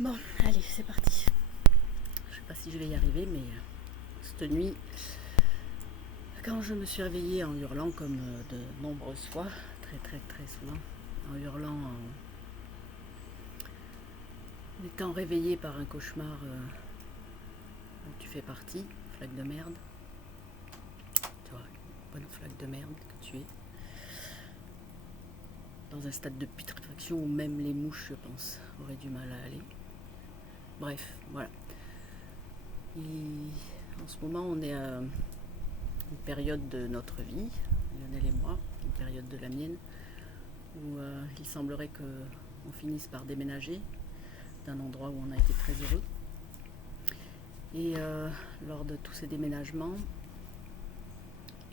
Bon, allez, c'est parti. Je sais pas si je vais y arriver, mais cette nuit, quand je me suis réveillée en hurlant comme de nombreuses fois, très très très souvent, en hurlant, en étant réveillée par un cauchemar dont tu fais partie, flaque de merde, tu vois, une bonne flaque de merde que tu es, dans un stade de putréfaction où même les mouches, je pense, auraient du mal à aller. Bref, voilà. Et en ce moment, on est à une période de notre vie, Lionel et moi, une période de la mienne, où il semblerait qu'on finisse par déménager d'un endroit où on a été très heureux. Et lors de tous ces déménagements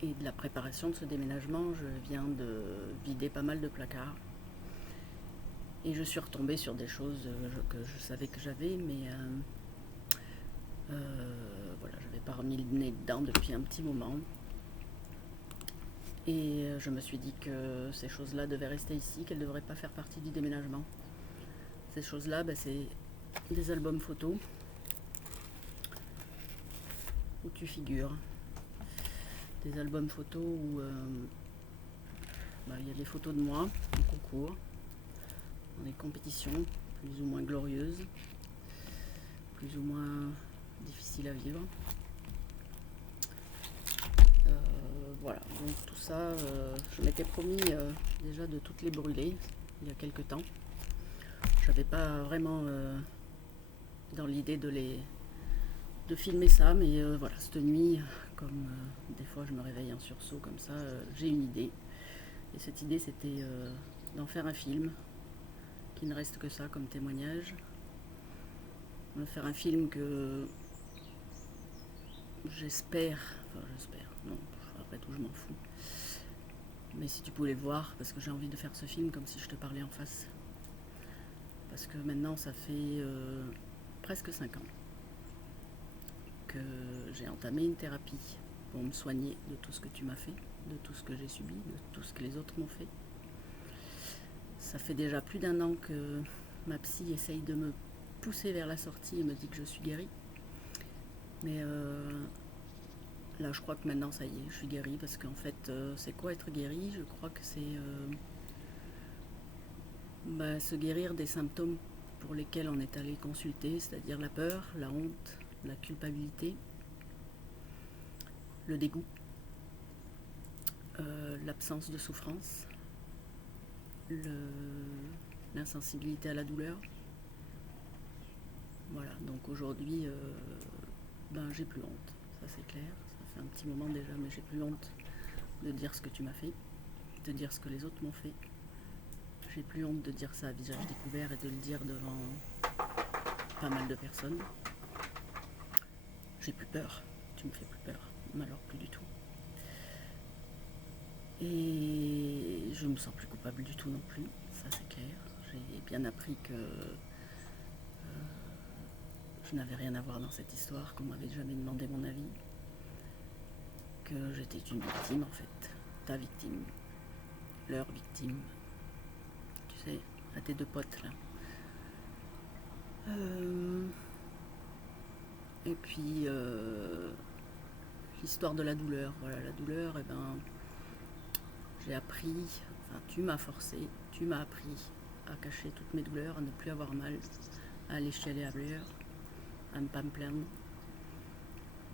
et de la préparation de ce déménagement, je viens de vider pas mal de placards. Et je suis retombée sur des choses que je savais que j'avais, mais voilà, je n'avais pas remis le nez dedans depuis un petit moment. Et je me suis dit que ces choses-là devaient rester ici, qu'elles ne devraient pas faire partie du déménagement. Ces choses-là, c'est des albums photos où tu figures. Des albums photos où il y a des photos de moi en concours, dans des compétitions plus ou moins glorieuses, plus ou moins difficiles à vivre. Voilà, donc tout ça, je m'étais promis déjà de toutes les brûler il y a quelques temps. J'avais pas vraiment dans l'idée de filmer ça, mais voilà, cette nuit, comme des fois je me réveille en sursaut comme ça, j'ai une idée. Et cette idée, c'était d'en faire un film qui ne reste que ça comme témoignage. De faire un film que j'espère, non, après tout je m'en fous. Mais si tu pouvais le voir, parce que j'ai envie de faire ce film comme si je te parlais en face. Parce que maintenant, ça fait presque 5 ans que j'ai entamé une thérapie pour me soigner de tout ce que tu m'as fait, de tout ce que j'ai subi, de tout ce que les autres m'ont fait. Ça fait déjà plus d'1 an que ma psy essaye de me pousser vers la sortie et me dit que je suis guérie. Mais là, je crois que maintenant, ça y est, je suis guérie parce qu'en fait, c'est quoi être guérie? Je crois que c'est se guérir des symptômes pour lesquels on est allé consulter, c'est-à-dire la peur, la honte, la culpabilité, le dégoût, l'absence de souffrance, l'insensibilité à la douleur. Voilà, donc aujourd'hui, j'ai plus honte, ça c'est clair. Ça fait un petit moment déjà, mais j'ai plus honte de dire ce que tu m'as fait, de dire ce que les autres m'ont fait. J'ai plus honte de dire ça à visage découvert et de le dire devant pas mal de personnes. J'ai plus peur, tu me fais plus peur, mais alors plus du tout. Et je me sens plus coupable du tout non plus, ça c'est clair. J'ai bien appris que je n'avais rien à voir dans cette histoire, qu'on m'avait jamais demandé mon avis, que j'étais une victime en fait, ta victime, leur victime, tu sais, à tes 2 potes là. Et puis l'histoire de la douleur, voilà, la douleur, j'ai appris, enfin tu m'as forcé, tu m'as appris à cacher toutes mes douleurs, à ne plus avoir mal, à aller chialer ailleurs, à ne pas me plaindre.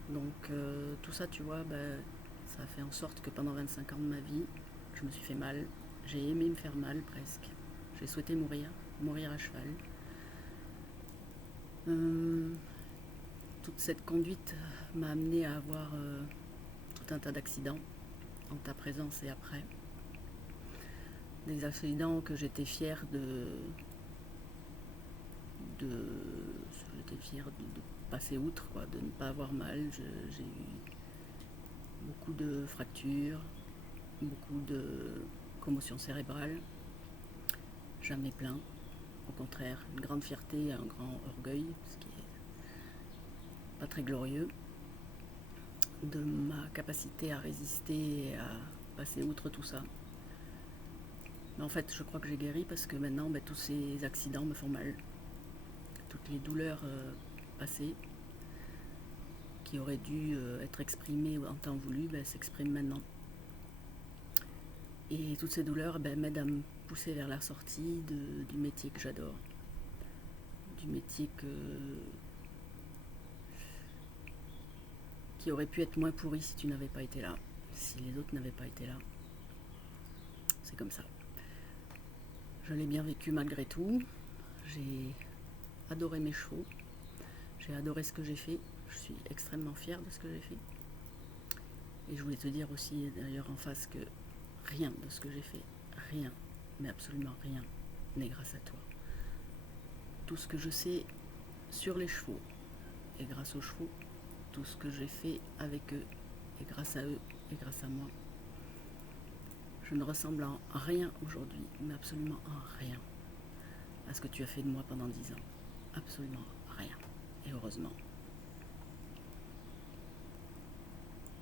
Donc tout ça, tu vois, ça a fait en sorte que pendant 25 ans de ma vie, je me suis fait mal. J'ai aimé me faire mal presque. J'ai souhaité mourir à cheval. Toute cette conduite m'a amené à avoir tout un tas d'accidents en ta présence et après. Des accidents que j'étais fière j'étais fière de passer outre, quoi, de ne pas avoir mal. J'ai eu beaucoup de fractures, beaucoup de commotion cérébrale, jamais plaint. Au contraire, une grande fierté et un grand orgueil, ce qui est pas très glorieux, de ma capacité à résister et à passer outre tout ça. Mais en fait, je crois que j'ai guéri parce que maintenant, tous ces accidents me font mal. toutes les douleurs passées qui auraient dû être exprimées en temps voulu, s'expriment maintenant. Et toutes ces douleurs m'aident à me pousser vers la sortie du métier que j'adore, du métier qui aurait pu être moins pourri si tu n'avais pas été là, si les autres n'avaient pas été là. C'est comme ça. Je l'ai bien vécu malgré tout. J'ai adoré mes chevaux. J'ai adoré ce que j'ai fait. Je suis extrêmement fière de ce que j'ai fait. Et je voulais te dire aussi d'ailleurs en face que rien de ce que j'ai fait, rien, mais absolument rien, n'est grâce à toi. Tout ce que je sais sur les chevaux est grâce aux chevaux. Tout ce que j'ai fait avec eux est grâce à eux et grâce à moi. Je ne ressemble en rien aujourd'hui, mais absolument en rien, à ce que tu as fait de moi pendant 10 ans. Absolument rien. Et heureusement.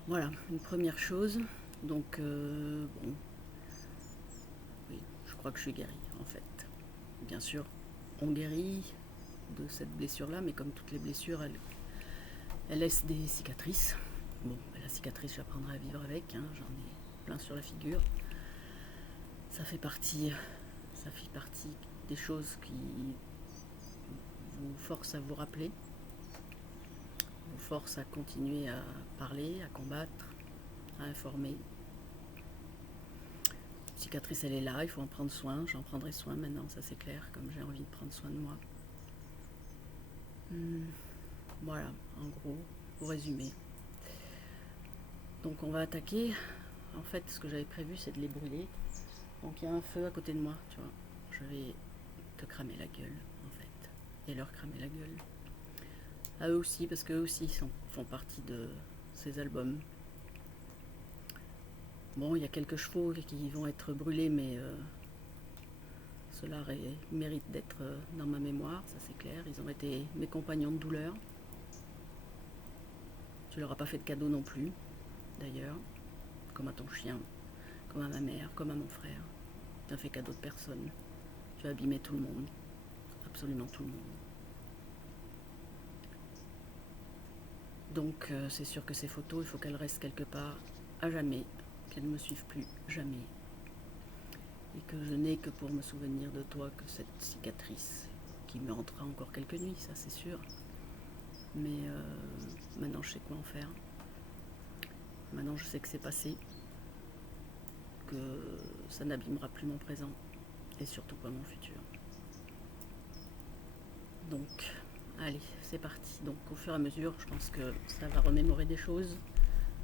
Voilà, une première chose. Donc, bon, oui, je crois que je suis guérie, en fait. Bien sûr, on guérit de cette blessure-là, mais comme toutes les blessures, elles laissent des cicatrices. Bon, la cicatrice, j'apprendrai à vivre avec, hein, j'en ai plein sur la figure. Ça fait partie des choses qui vous forcent à vous rappeler, vous forcent à continuer à parler, à combattre, à informer. La cicatrice, elle est là, il faut en prendre soin. J'en prendrai soin maintenant, ça c'est clair, comme j'ai envie de prendre soin de moi. Voilà, en gros, pour résumer. Donc on va attaquer. En fait, ce que j'avais prévu, c'est de les brûler. Donc il y a un feu à côté de moi, tu vois. Je vais te cramer la gueule, en fait. Et leur cramer la gueule. À eux aussi, parce qu'eux aussi font partie de ces albums. Bon, il y a quelques chevaux qui vont être brûlés, mais ceux-là méritent d'être dans ma mémoire, ça c'est clair. Ils ont été mes compagnons de douleur. Tu leur as pas fait de cadeau non plus, d'ailleurs. Comme à ton chien, comme à ma mère, comme à mon frère. Tu n'as fait cadeau de personne. Tu as abîmé tout le monde. Absolument tout le monde. Donc c'est sûr que ces photos, il faut qu'elles restent quelque part à jamais, qu'elles ne me suivent plus jamais. Et que je n'ai que pour me souvenir de toi que cette cicatrice qui me hantera encore quelques nuits, ça c'est sûr. Mais maintenant je sais quoi en faire. Maintenant je sais que c'est passé, que ça n'abîmera plus mon présent et surtout pas mon futur. Donc, allez, c'est parti. Donc au fur et à mesure, je pense que ça va remémorer des choses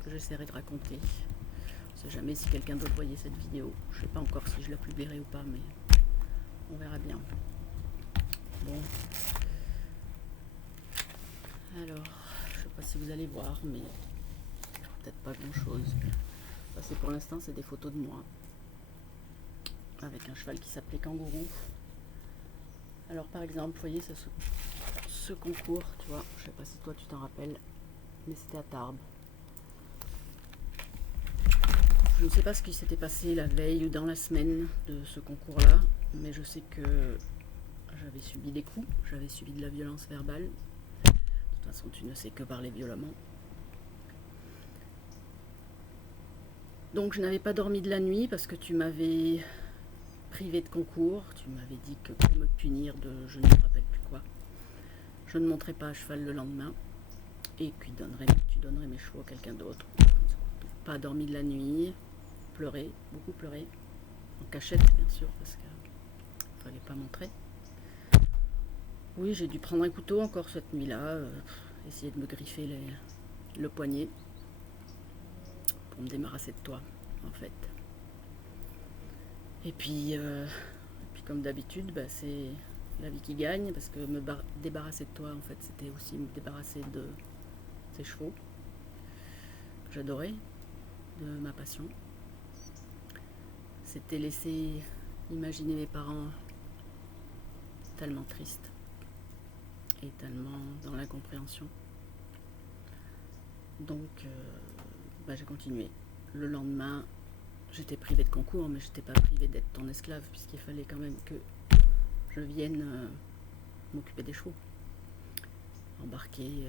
que j'essaierai de raconter. Je ne sais jamais si quelqu'un d'autre voyait cette vidéo. Je ne sais pas encore si je la publierai ou pas, mais on verra bien. Bon. Alors, je ne sais pas si vous allez voir, mais peut-être pas grand-chose. Pour l'instant, c'est des photos de moi avec un cheval qui s'appelait Kangourou. Alors par exemple, vous voyez, ce concours, tu vois, je sais pas si toi tu t'en rappelles, mais c'était à Tarbes. Je ne sais pas ce qui s'était passé la veille ou dans la semaine de ce concours-là, mais je sais que j'avais subi des coups, j'avais subi de la violence verbale. De toute façon, tu ne sais que parler violemment. Donc je n'avais pas dormi de la nuit parce que tu m'avais privé de concours. Tu m'avais dit que pour me punir de je ne me rappelle plus quoi, je ne monterais pas à cheval le lendemain et que tu donnerais mes chevaux à quelqu'un d'autre. Pas dormi de la nuit, pleuré, beaucoup pleuré, en cachette bien sûr parce qu'il ne fallait pas montrer. Oui, j'ai dû prendre un couteau encore cette nuit-là, essayer de me griffer le poignet pour me débarrasser de toi en fait. Et puis comme d'habitude, c'est la vie qui gagne, parce que me débarrasser de toi, en fait, c'était aussi me débarrasser de tes chevaux, que j'adorais, de ma passion. C'était laisser imaginer mes parents tellement tristes et tellement dans l'incompréhension. Donc, j'ai continué. Le lendemain, j'étais privée de concours, mais je n'étais pas privée d'être ton esclave, puisqu'il fallait quand même que je vienne m'occuper des chevaux. embarquer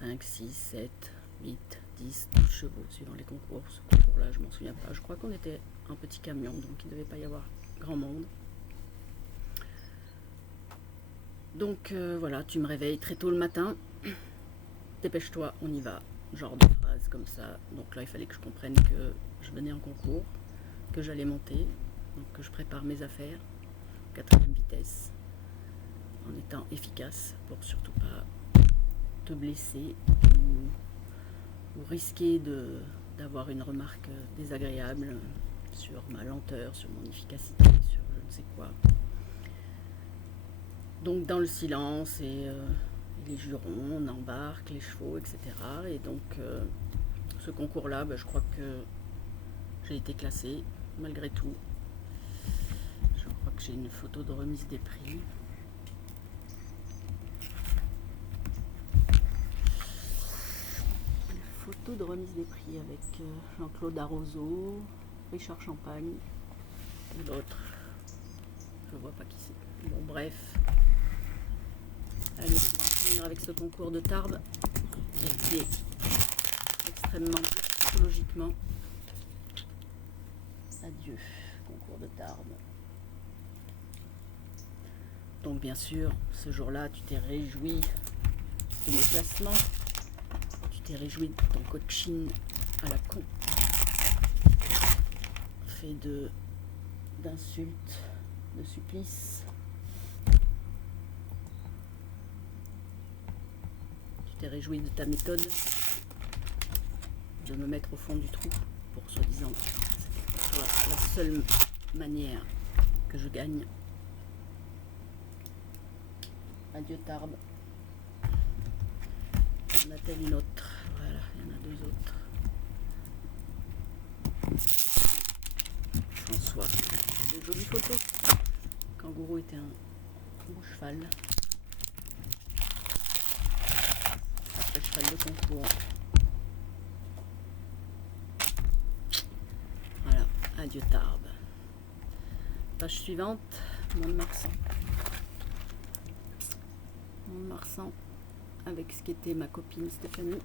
5, 6, 7, 8, 10, 12 chevaux suivant les concours. Ce concours-là, je m'en souviens pas. Je crois qu'on était un petit camion, donc il ne devait pas y avoir grand monde. Donc voilà, tu me réveilles très tôt le matin. Dépêche-toi, on y va. Genre de phrase comme ça. Donc là, il fallait que je comprenne que je venais en concours, que j'allais monter, donc que je prépare mes affaires, 4e vitesse, en étant efficace pour surtout pas te blesser ou risquer d'avoir une remarque désagréable sur ma lenteur, sur mon efficacité, sur je ne sais quoi. Donc dans le silence et les jurons, on embarque les chevaux, etc. Et donc ce concours-là, je crois que j'ai été classée malgré tout. Je crois que j'ai une photo de remise des prix. Une photo de remise des prix avec Jean-Claude Arrozo, Richard Champagne et l'autre. Je vois pas qui c'est. Bon bref. Allez, on va en finir avec ce concours de Tarbes qui est extrêmement dur psychologiquement. Adieu, concours de Tarbes. Donc bien sûr, ce jour-là, tu t'es réjoui de mes classements. Tu t'es réjoui de ton coaching à la con. Fait d'insultes, de supplices. Tu t'es réjoui de ta méthode de me mettre au fond du trou pour soi-disant la seule manière que je gagne. Adieu Tarbes. En a-t-elle une autre? Voilà, il y en a 2 autres. François, de jolies photos. Kangourou était un beau cheval. Après cheval de concours. Voilà, adieu Tarbes. Page suivante, Mont-de-Marsan. Mont-de-Marsan avec ce qui était ma copine Stéphanie.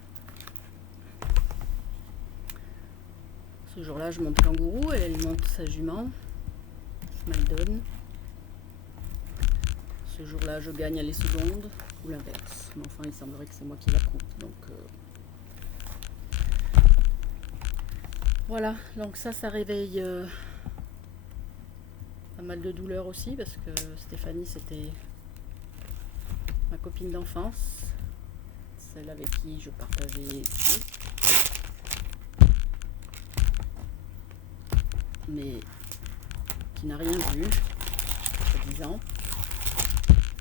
Ce jour-là, je monte Kangourou, elle monte sa jument, Smaldon. Ce jour-là, je gagne les secondes, ou l'inverse. Mais enfin, il semblerait que c'est moi qui la coupe. Donc, voilà. Donc ça réveille pas mal de douleur aussi, parce que Stéphanie, c'était ma copine d'enfance, celle avec qui je partageais tout. Mais qui n'a rien vu, soi-disant,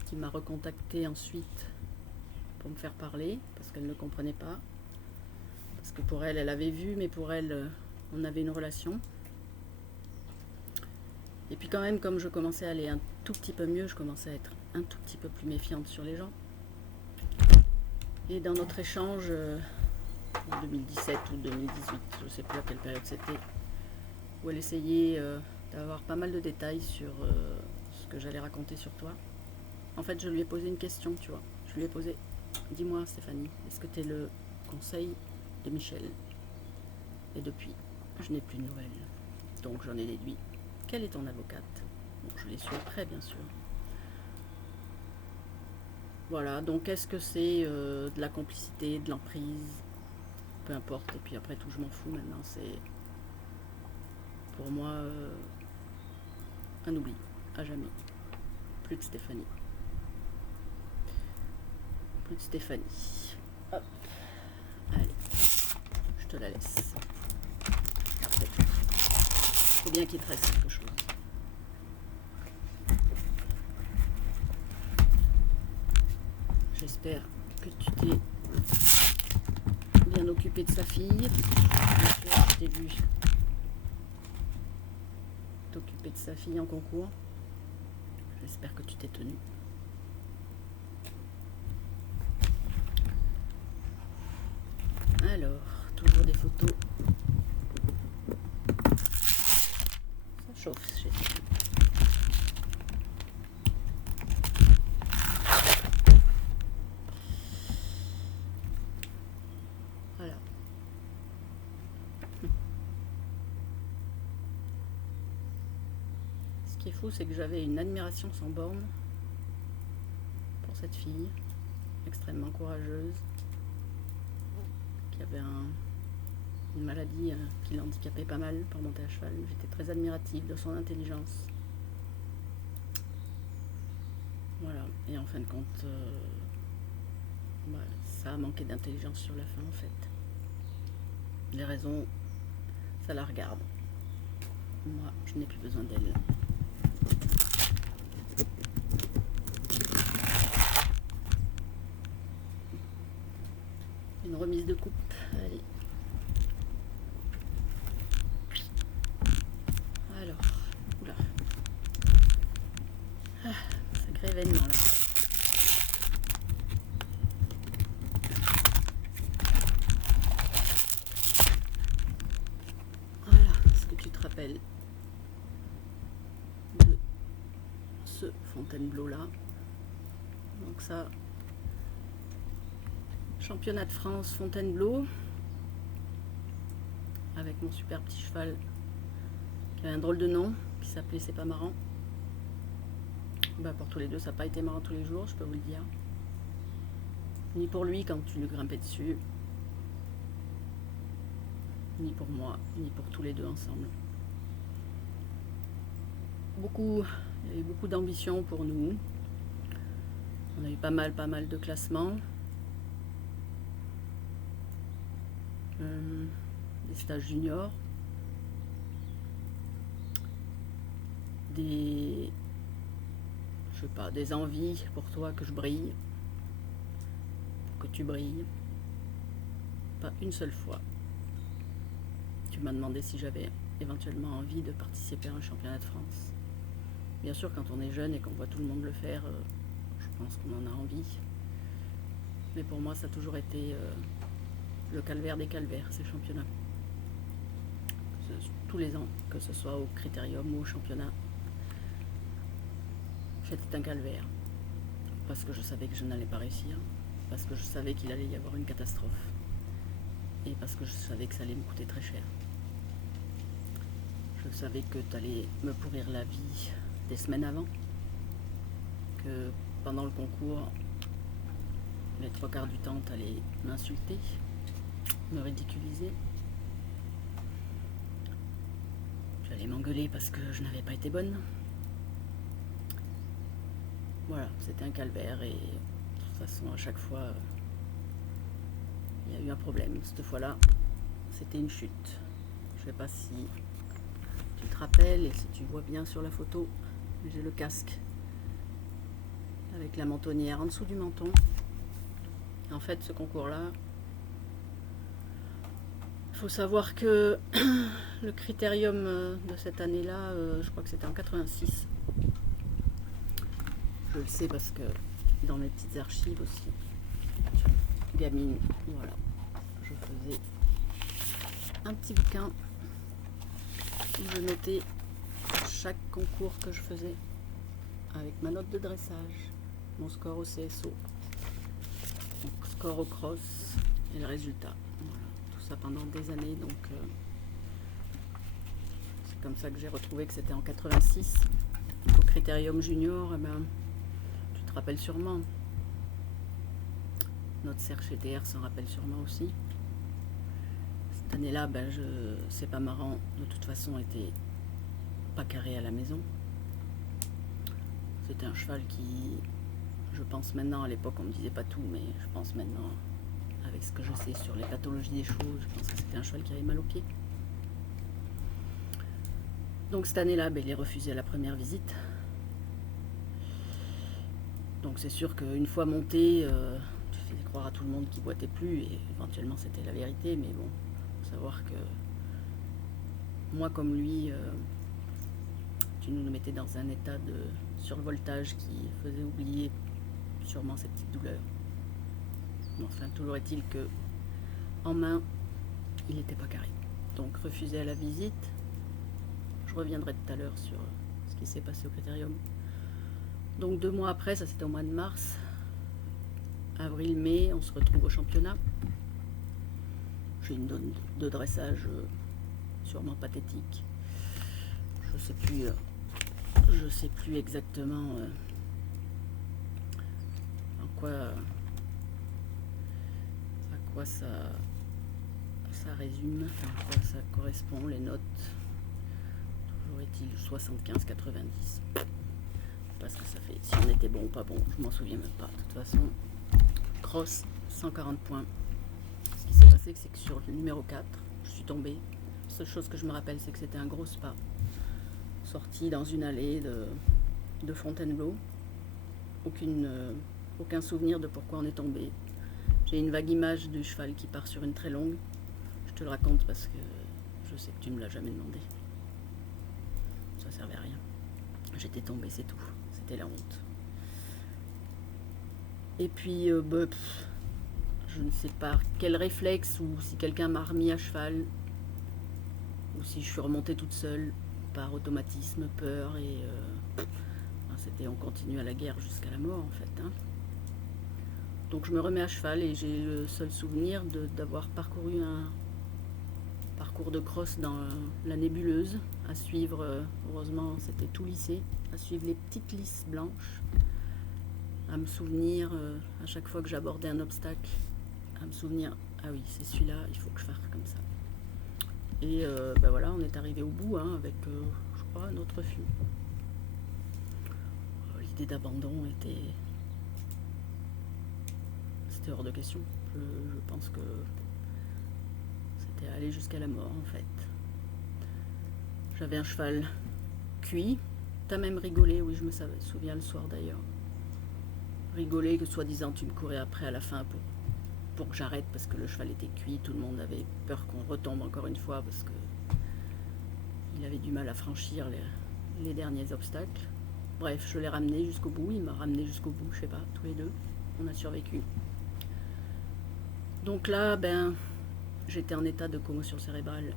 qui m'a recontacté ensuite pour me faire parler, parce qu'elle ne comprenait pas, parce que pour elle, elle avait vu, mais pour elle, on avait une relation. Et puis quand même, comme je commençais à aller un tout petit peu mieux, je commençais à être un tout petit peu plus méfiante sur les gens. Et dans notre échange, en 2017 ou 2018, je ne sais plus à quelle période c'était, où elle essayait d'avoir pas mal de détails sur ce que j'allais raconter sur toi. En fait, je lui ai posé une question, tu vois. Je lui ai posé, dis-moi Stéphanie, est-ce que tu es le conseil de Michel? Et depuis, je n'ai plus de nouvelles. Donc j'en ai déduit, quelle est ton avocate? Bon, je l'ai su après, bien sûr. Voilà, donc est-ce que c'est de la complicité, de l'emprise? Peu importe, et puis après tout, je m'en fous maintenant, c'est pour moi un oubli, à jamais. Plus de Stéphanie. Plus de Stéphanie. Hop. Allez, je te la laisse. Faut bien qu'il te reste quelque chose. J'espère que tu t'es bien occupé de sa fille. Bien sûr, je t'ai vu t'occuper de sa fille en concours. J'espère que tu t'es tenu. Alors, toujours des photos. Ça chauffe chez toi. fou, c'est que j'avais une admiration sans borne pour cette fille, extrêmement courageuse, qui avait une maladie qui l'handicapait pas mal pour monter à cheval. J'étais très admirative de son intelligence. Voilà, et en fin de compte, ça a manqué d'intelligence sur la fin en fait. Les raisons, ça la regarde. Moi, je n'ai plus besoin d'elle. Une remise de coupe, allez. Alors, oula. Sacré événement là. Voilà, est-ce que tu te rappelles de ce Fontainebleau là? Donc ça, championnat de France Fontainebleau, avec mon super petit cheval qui avait un drôle de nom, qui s'appelait C'est pas marrant. Pour tous les deux, ça n'a pas été marrant tous les jours, je peux vous le dire. Ni pour lui quand tu lui grimpais dessus, ni pour moi, ni pour tous les deux ensemble. Il y a eu beaucoup d'ambition pour nous. On a eu pas mal de classements. Des stages juniors. Des envies pour toi que je brille. Pour que tu brilles. Pas une seule fois. Tu m'as demandé si j'avais éventuellement envie de participer à un championnat de France. Bien sûr, quand on est jeune et qu'on voit tout le monde le faire, je pense qu'on en a envie. Mais pour moi, ça a toujours été le calvaire des calvaires, ces championnats. Tous les ans, que ce soit au critérium ou au championnat, c'était un calvaire. Parce que je savais que je n'allais pas réussir. Parce que je savais qu'il allait y avoir une catastrophe. Et parce que je savais que ça allait me coûter très cher. Je savais que tu allais me pourrir la vie des semaines avant. Que pendant le concours, les 3/4 du temps, tu allais m'insulter, me ridiculiser. J'allais m'engueuler parce que je n'avais pas été bonne. Voilà, c'était un calvaire et de toute façon, à chaque fois, il y a eu un problème. Cette fois-là, c'était une chute. Je ne sais pas si tu te rappelles et si tu vois bien sur la photo, j'ai le casque avec la mentonnière en dessous du menton. En fait, ce concours-là, il faut savoir que le critérium de cette année-là, je crois que c'était en 86. Je le sais parce que dans mes petites archives aussi, gamine, voilà, je faisais un petit bouquin où je notais chaque concours que je faisais avec ma note de dressage, mon score au CSO, mon score au cross et le résultat. Voilà, tout ça pendant des années, donc c'est comme ça que j'ai retrouvé que c'était en 86. Au critérium junior, eh ben, tu te rappelles sûrement. Notre Serge GTR s'en rappelle sûrement aussi. Cette année-là, c'est pas marrant, de toute façon, était pas carré à la maison. C'était un cheval qui, je pense maintenant, à l'époque on me disait pas tout, mais je pense maintenant, avec ce que je sais sur les pathologies des chevaux, je pense que c'était un cheval qui avait mal au pied. Donc cette année-là, il est refusé à la première visite. Donc c'est sûr qu'une fois monté, tu faisais croire à tout le monde qu'il boitait plus, et éventuellement c'était la vérité, mais bon, faut savoir que moi comme lui, tu nous mettais dans un état de survoltage qui faisait oublier sûrement ces petites douleurs. Enfin, toujours est-il que en main, il n'était pas carré. Donc refusé à la visite. Je reviendrai tout à l'heure sur ce qui s'est passé au critérium. Donc 2 mois après, ça c'était au mois de mars, avril-mai, on se retrouve au championnat. J'ai une donne de dressage sûrement pathétique. Je sais plus, je sais plus exactement à quoi ça résume, à quoi ça correspond, les notes. Toujours est-il 75-90. Parce que ça fait, si on était bon ou pas bon, je m'en souviens même pas. De toute façon, cross, 140 points. Ce qui s'est passé, c'est que sur le numéro 4, je suis tombée. La seule chose que je me rappelle, c'est que c'était un gros spa. Sorti dans une allée de Fontainebleau. Aucun souvenir de pourquoi on est tombé. J'ai une vague image du cheval qui part sur une très longue. Je te le raconte parce que je sais que tu ne me l'as jamais demandé. Ça servait à rien. J'étais tombée, c'est tout. C'était la honte. Et puis, je ne sais pas quel réflexe, ou si quelqu'un m'a remis à cheval, ou si je suis remontée toute seule par automatisme, peur, et on continue à la guerre jusqu'à la mort en fait. Hein. Donc je me remets à cheval et j'ai le seul souvenir d'avoir parcouru un parcours de cross dans la nébuleuse, à suivre, heureusement c'était tout lissé, à suivre les petites lisses blanches, à me souvenir, à chaque fois que j'abordais un obstacle, à me souvenir, ah oui c'est celui-là, il faut que je fasse comme ça. Et voilà, on est arrivé au bout avec, je crois, notre refus. L'idée d'abandon c'était hors de question. Je pense que c'était aller jusqu'à la mort en fait. J'avais un cheval cuit. T'as même rigolé, oui, je me souviens le soir d'ailleurs. Rigolé que soi-disant tu me courais après à la fin pour que j'arrête parce que le cheval était cuit. Tout le monde avait peur qu'on retombe encore une fois parce que il avait du mal à franchir les derniers obstacles. Bref, je l'ai ramené jusqu'au bout, il m'a ramené jusqu'au bout, je sais pas, tous les deux, on a survécu. Donc là, j'étais en état de commotion cérébrale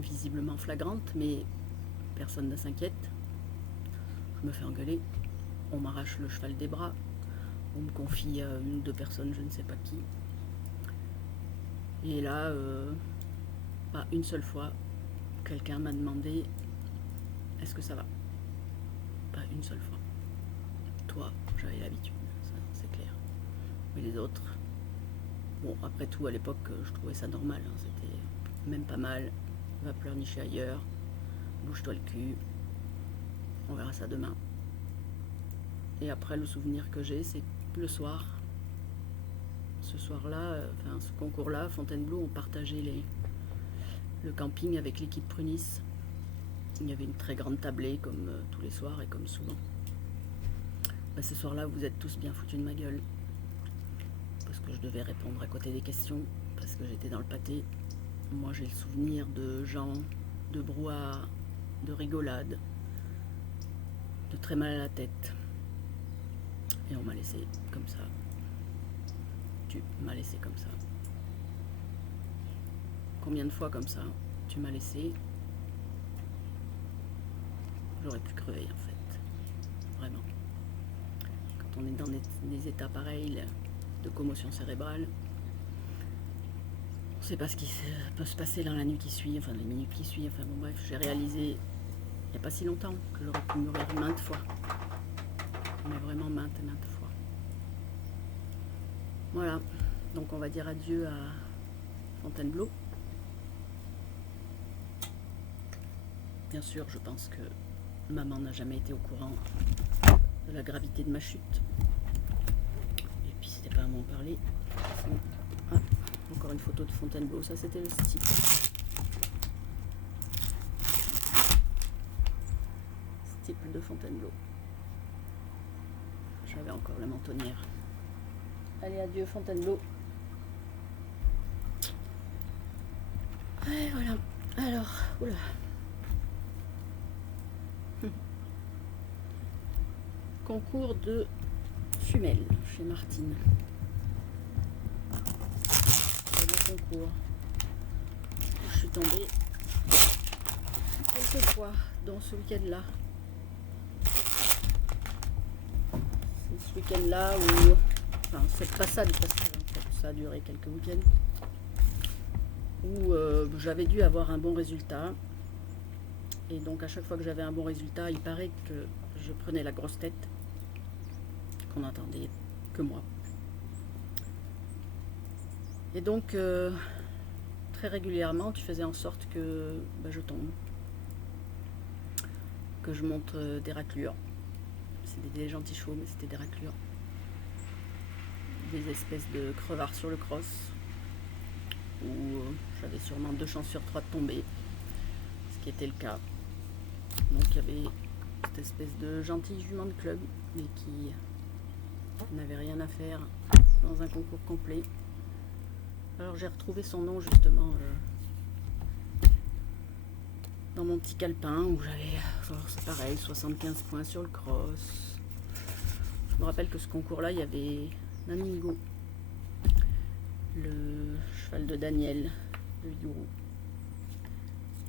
visiblement flagrante, mais personne ne s'inquiète. Je me fais engueuler, on m'arrache le cheval des bras, on me confie à une ou deux personnes, je ne sais pas qui. Et là, pas une seule fois, quelqu'un m'a demandé « Est-ce que ça va ?» Pas une seule fois. Toi, j'avais l'habitude, ça c'est clair. Mais les autres, bon, après tout, à l'époque, je trouvais ça normal. C'était même pas mal. Va pleurnicher ailleurs. Bouge-toi le cul. On verra ça demain. Et après, le souvenir que j'ai, c'est le soir. Ce soir-là, ce concours-là, Fontainebleau, on partageait le camping avec l'équipe Prunis. Il y avait une très grande tablée comme tous les soirs et comme souvent. Ce soir-là, vous êtes tous bien foutus de ma gueule. Parce que je devais répondre à côté des questions, parce que j'étais dans le pâté. Moi, j'ai le souvenir de gens, de brouhaha, de rigolade, de très mal à la tête. Et on m'a laissé comme ça. Tu m'as laissé comme ça. Combien de fois comme ça tu m'as laissé? J'aurais pu crever en fait, vraiment. Quand on est dans des états pareils de commotion cérébrale, on ne sait pas ce qui peut se passer dans la nuit qui suit, enfin les minutes qui suivent, enfin bon bref, j'ai réalisé il n'y a pas si longtemps que j'aurais pu mourir maintes fois, mais vraiment maintes et maintes fois. Voilà, donc on va dire adieu à Fontainebleau. Bien sûr, je pense que maman n'a jamais été au courant de la gravité de ma chute. Et puis c'était pas à m'en parler. Ah, encore une photo de Fontainebleau, ça c'était le stiple. Stiple de Fontainebleau. J'avais encore la mentonnière. Allez, adieu Fontainebleau. Et voilà. Alors, oula. Concours de Fumel chez Martine. Le concours. Je suis tombée quelques fois dans ce week-end-là. C'est ce week-end-là où, enfin cette passade, parce que en fait, ça a duré quelques week-ends, où j'avais dû avoir un bon résultat. Et donc à chaque fois que j'avais un bon résultat, il paraît que je prenais la grosse tête, qu'on n'entendait que moi. Et donc très régulièrement, tu faisais en sorte que je tombe, que je monte des raclures. C'était des gentils chevaux, mais c'était des raclures. Des espèces de crevards sur le cross, où j'avais sûrement 2 chances sur 3 de tomber, ce qui était le cas. Donc il y avait cette espèce de gentil jument de club, mais qui n'avait rien à faire dans un concours complet. Alors j'ai retrouvé son nom justement dans mon petit calepin où j'avais, c'est pareil, 75 points sur le cross. Je me rappelle que ce concours-là, il y avait Namingo, le cheval de Daniel, le Yourou.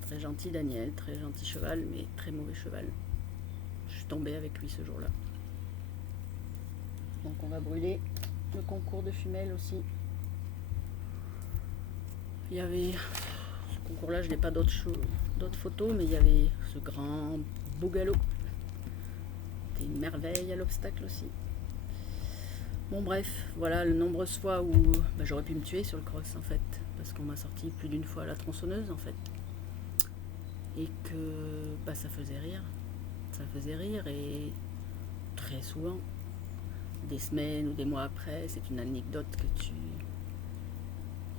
Très gentil Daniel, très gentil cheval, mais très mauvais cheval. Je suis tombée avec lui ce jour-là. Donc on va brûler le concours de femelles aussi. Il y avait, ce concours-là, je n'ai pas d'autres photos, mais il y avait ce grand beau galop. C'était une merveille à l'obstacle aussi. Bon bref, voilà le nombreuses fois où j'aurais pu me tuer sur le cross en fait, parce qu'on m'a sorti plus d'une fois à la tronçonneuse en fait. Et que ça faisait rire. Ça faisait rire et très souvent, des semaines ou des mois après, c'est une anecdote que tu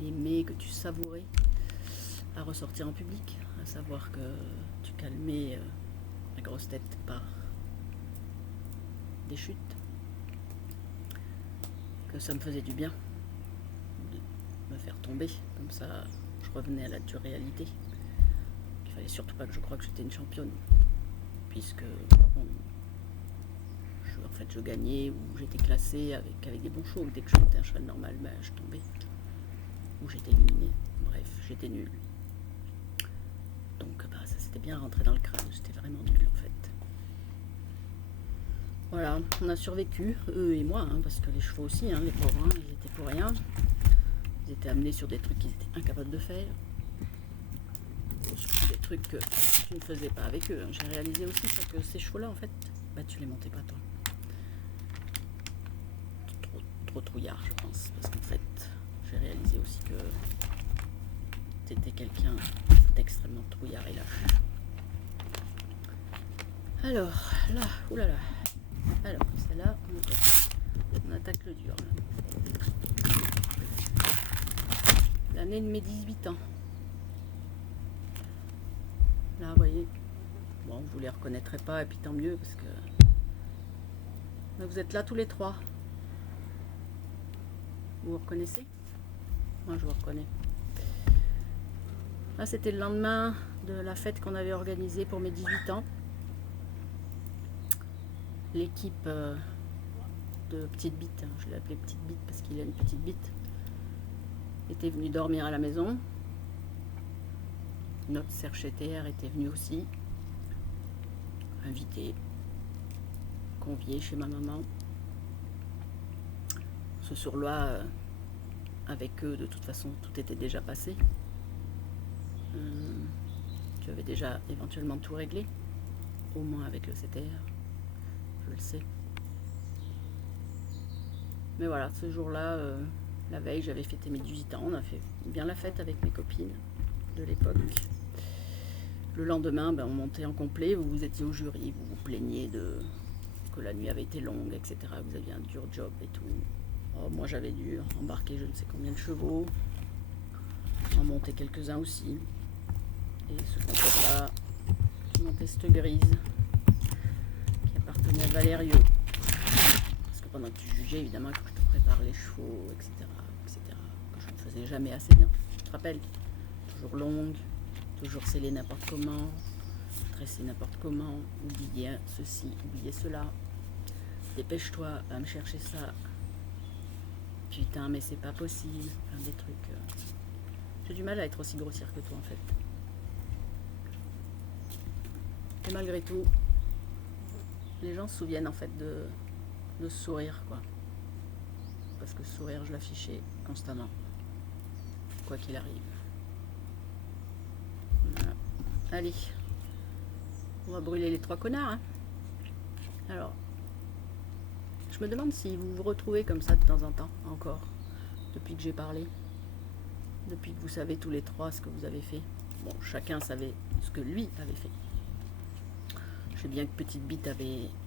aimais, que tu savourais à ressortir en public, à savoir que tu calmais la grosse tête par des chutes, que ça me faisait du bien de me faire tomber, comme ça je revenais à la dure réalité. Il fallait surtout pas que je croie que j'étais une championne, puisque je gagnais ou j'étais classée avec des bons chevaux. Dès que je montais un cheval normal, je tombais ou j'étais éliminée. Bref, j'étais nulle. Donc ça s'était bien rentré dans le crâne, j'étais vraiment nulle en fait. Voilà, on a survécu, eux et moi, parce que les chevaux aussi, les pauvres, ils étaient pour rien. Ils étaient amenés sur des trucs qu'ils étaient incapables de faire. Surtout des trucs que tu ne faisais pas avec eux. J'ai réalisé aussi que ces chevaux-là, en fait, tu les montais pas toi. Trop trouillard, je pense, parce qu'en fait, j'ai réalisé aussi que t'étais quelqu'un d'extrêmement trouillard et lâche. Alors, là, oulala. Alors, celle-là, on attaque le dur. L'année de mes 18 ans. Là, vous voyez, bon, vous les reconnaîtrez pas, et puis tant mieux, parce que là, vous êtes là tous les trois. Vous vous reconnaissez? Moi, je vous reconnais. Là, c'était le lendemain de la fête qu'on avait organisée pour mes 18 ans. L'équipe de Petite Bite, je l'ai appelée Petite Bite parce qu'il a une petite bite, était venue dormir à la maison. Notre CRCTR était venu aussi, invité, convié chez ma maman. Ce soir-là, avec eux, de toute façon, tout était déjà passé. Tu avais déjà éventuellement tout réglé, au moins avec le CTR, je le sais. Mais voilà, ce jour-là, la veille, j'avais fêté mes 18 ans, on a fait bien la fête avec mes copines de l'époque. Le lendemain, on montait en complet, vous étiez au jury, vous vous plaigniez que la nuit avait été longue, etc. Vous aviez un dur job et tout. Oh, moi j'avais dû embarquer je ne sais combien de chevaux, en monter quelques-uns aussi. Et ce concours-là, je montais cette grise qui appartenait à Valerio. Parce que pendant que tu jugeais, évidemment, que je te prépare les chevaux, etc., que je ne faisais jamais assez bien. Tu te rappelles? Toujours longue, toujours scellée n'importe comment, tressée n'importe comment, oublier ceci, oublier cela. Dépêche-toi à me chercher ça. Putain, mais c'est pas possible. Enfin, des trucs. J'ai du mal à être aussi grossière que toi en fait. Et malgré tout, les gens se souviennent en fait de ce sourire, quoi. Parce que ce sourire, je l'affichais constamment, quoi qu'il arrive. Voilà. Allez, On va brûler les 3 connards, hein. Alors, je me demande si vous vous retrouvez comme ça de temps en temps, encore, depuis que j'ai parlé. Depuis que vous savez tous les 3 ce que vous avez fait. Bon, chacun savait ce que lui avait fait. Je sais bien que Petite Bite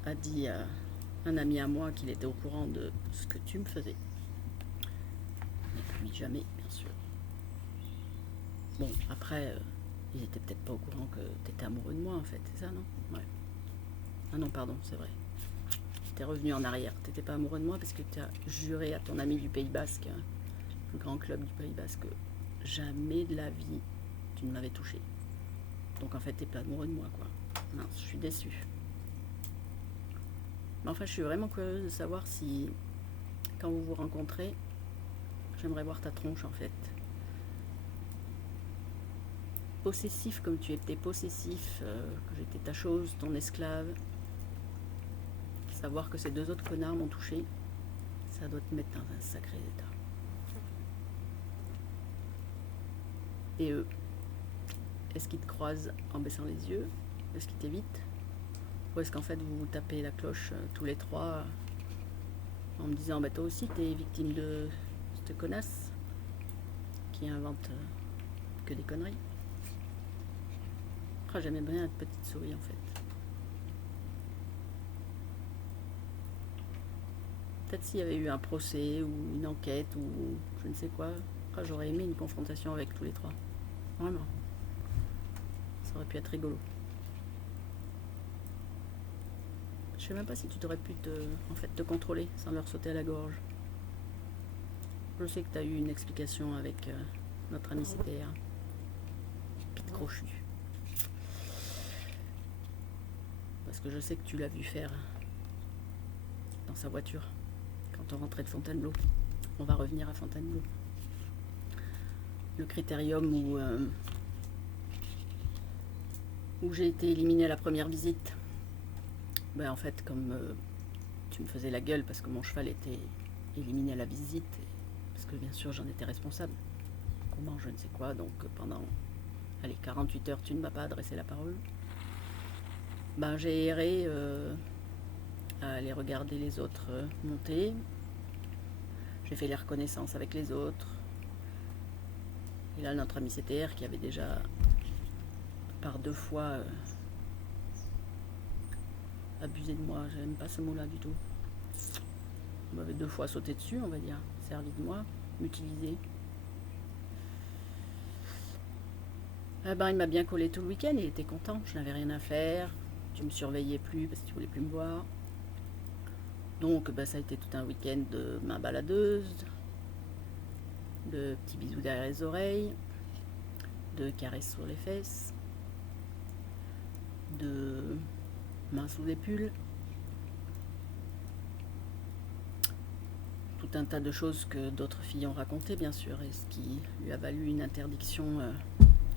a dit à un ami à moi qu'il était au courant de ce que tu me faisais. Mais lui, jamais, bien sûr. Bon, après, ils étaient peut-être pas au courant que t'étais amoureux de moi, en fait, c'est ça, non? Ouais. Ah non, pardon, c'est vrai. T'es revenu en arrière. T'étais pas amoureux de moi parce que tu as juré à ton ami du Pays Basque, le grand club du Pays Basque, que jamais de la vie tu ne m'avais touché. Donc en fait, t'es pas amoureux de moi, quoi. Non, je suis déçue. Mais enfin, je suis vraiment curieuse de savoir si, quand vous vous rencontrez, j'aimerais voir ta tronche, en fait. Possessif comme tu étais possessif, que j'étais ta chose, ton esclave. Savoir que ces 2 autres connards m'ont touché, ça doit te mettre dans un sacré état. Et eux, est-ce qu'ils te croisent en baissant les yeux? Est-ce qu'ils t'évitent? Ou est-ce qu'en fait vous vous tapez la cloche tous les 3 en me disant bah toi aussi t'es victime de cette connasse qui invente que des conneries? Ah, j'aimais bien être petite souris en fait. Peut-être s'il y avait eu un procès ou une enquête ou je ne sais quoi, j'aurais aimé une confrontation avec tous les 3. Vraiment. Ça aurait pu être rigolo. Je sais même pas si tu t'aurais pu te contrôler sans leur sauter à la gorge. Je sais que tu as eu une explication avec notre ami CTR. Pete Crochu. Parce que je sais que tu l'as vu faire dans sa voiture quand on rentrait de Fontainebleau. On va revenir à Fontainebleau. Le critérium où j'ai été éliminée à la première visite. Ben en fait, comme tu me faisais la gueule parce que mon cheval était éliminé à la visite, parce que bien sûr j'en étais responsable. Comment, je ne sais quoi, donc pendant 48 heures tu ne m'as pas adressé la parole. Ben j'ai erré à aller regarder les autres monter. J'ai fait les reconnaissances avec les autres. Et là, notre ami CTR qui avait déjà par 2 fois abusé de moi, j'aime pas ce mot-là du tout. Il m'avait 2 fois sauté dessus, on va dire, servi de moi, m'utilisé. Eh ben, il m'a bien collé tout le week-end, il était content, je n'avais rien à faire, tu me surveillais plus parce que tu voulais plus me voir. Donc ben, ça a été tout un week-end de main baladeuse, de petits bisous derrière les oreilles, de caresses sur les fesses, de mains sous les pulls. Tout un tas de choses que d'autres filles ont racontées, bien sûr, et ce qui lui a valu une interdiction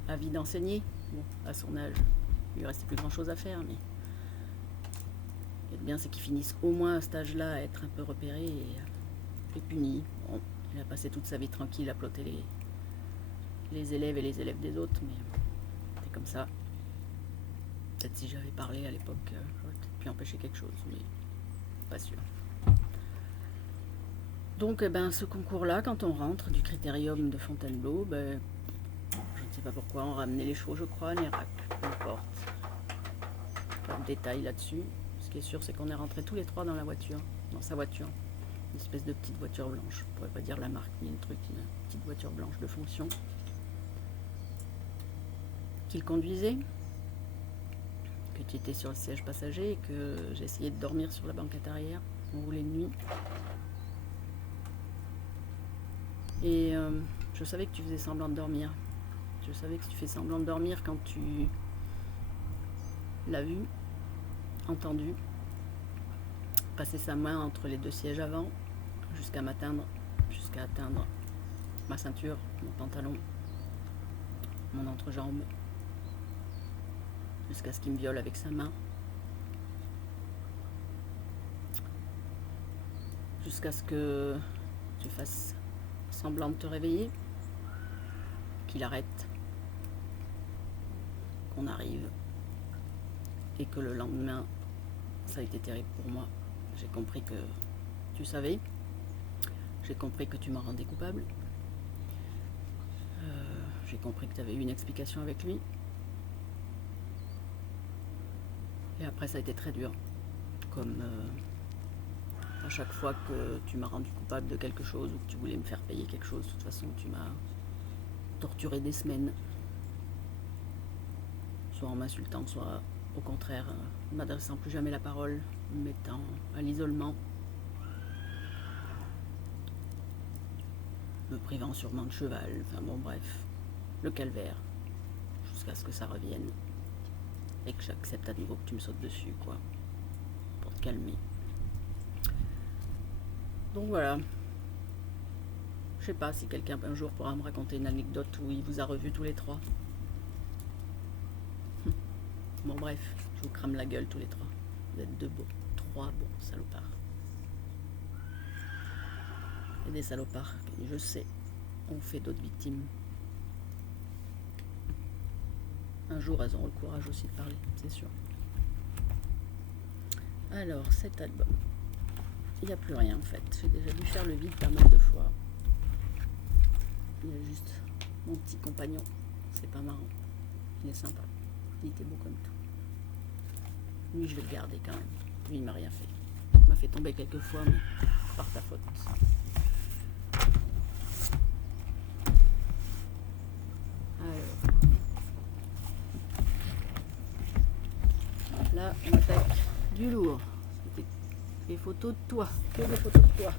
à vie d'enseigner. Bon, à son âge, il lui restait plus grand chose à faire, mais le bien c'est qu'il finisse au moins à cet âge-là à être un peu repéré et puni. Bon, il a passé toute sa vie tranquille à ploter les élèves et les élèves des autres, mais c'est comme ça. Peut-être si j'avais parlé à l'époque, j'aurais peut-être pu empêcher quelque chose, mais pas sûr. Donc ben, ce concours-là, quand on rentre du critérium de Fontainebleau, ben, je ne sais pas pourquoi on ramenait les chevaux, je crois, Nérac, peu importe. Pas de détails là-dessus. Ce qui est sûr, c'est qu'on est rentrés tous les 3 dans la voiture, dans sa voiture. Une espèce de petite voiture blanche. Je ne pourrais pas dire la marque ni le truc, une petite voiture blanche de fonction. Qu'il conduisait, que tu étais sur le siège passager et que j'essayais de dormir sur la banquette arrière. On roulait de nuit. Et je savais que tu faisais semblant de dormir. Je savais que tu fais semblant de dormir quand tu l'as vu, entendu, passer sa main entre les 2 sièges avant jusqu'à atteindre ma ceinture, mon pantalon, mon entrejambe, jusqu'à ce qu'il me viole avec sa main, jusqu'à ce que tu fasses semblant de te réveiller, qu'il arrête, qu'on arrive, et que le lendemain, ça a été terrible pour moi. J'ai compris que tu savais, j'ai compris que tu m'en rendais coupable, j'ai compris que tu avais eu une explication avec lui, et après ça a été très dur, comme à chaque fois que tu m'as rendu coupable de quelque chose ou que tu voulais me faire payer quelque chose, de toute façon tu m'as torturé des semaines, soit en m'insultant, soit au contraire ne m'adressant plus jamais la parole, me mettant à l'isolement, me privant sûrement de cheval, enfin bon bref, le calvaire, jusqu'à ce que ça revienne et que j'accepte à nouveau que tu me sautes dessus, quoi, pour te calmer. Donc voilà, je sais pas si quelqu'un un jour pourra me raconter une anecdote où il vous a revus tous les trois. Bon bref, je vous crame la gueule tous les trois. Vous êtes trois bons salopards. Et des salopards, je sais, ont fait d'autres victimes. Un jour, elles auront le courage aussi de parler, c'est sûr. Alors, cet album, il n'y a plus rien en fait. J'ai déjà dû faire le vide pas mal de fois. Il y a juste mon petit compagnon. C'est pas marrant. Il est sympa. Il était beau comme tout. Lui, je vais le garder quand même. Lui, il m'a rien fait. Il m'a fait tomber quelques fois, mais par ta faute. Alors. Là, on attaque du lourd. C'était des photos de toi. Que des photos de toi.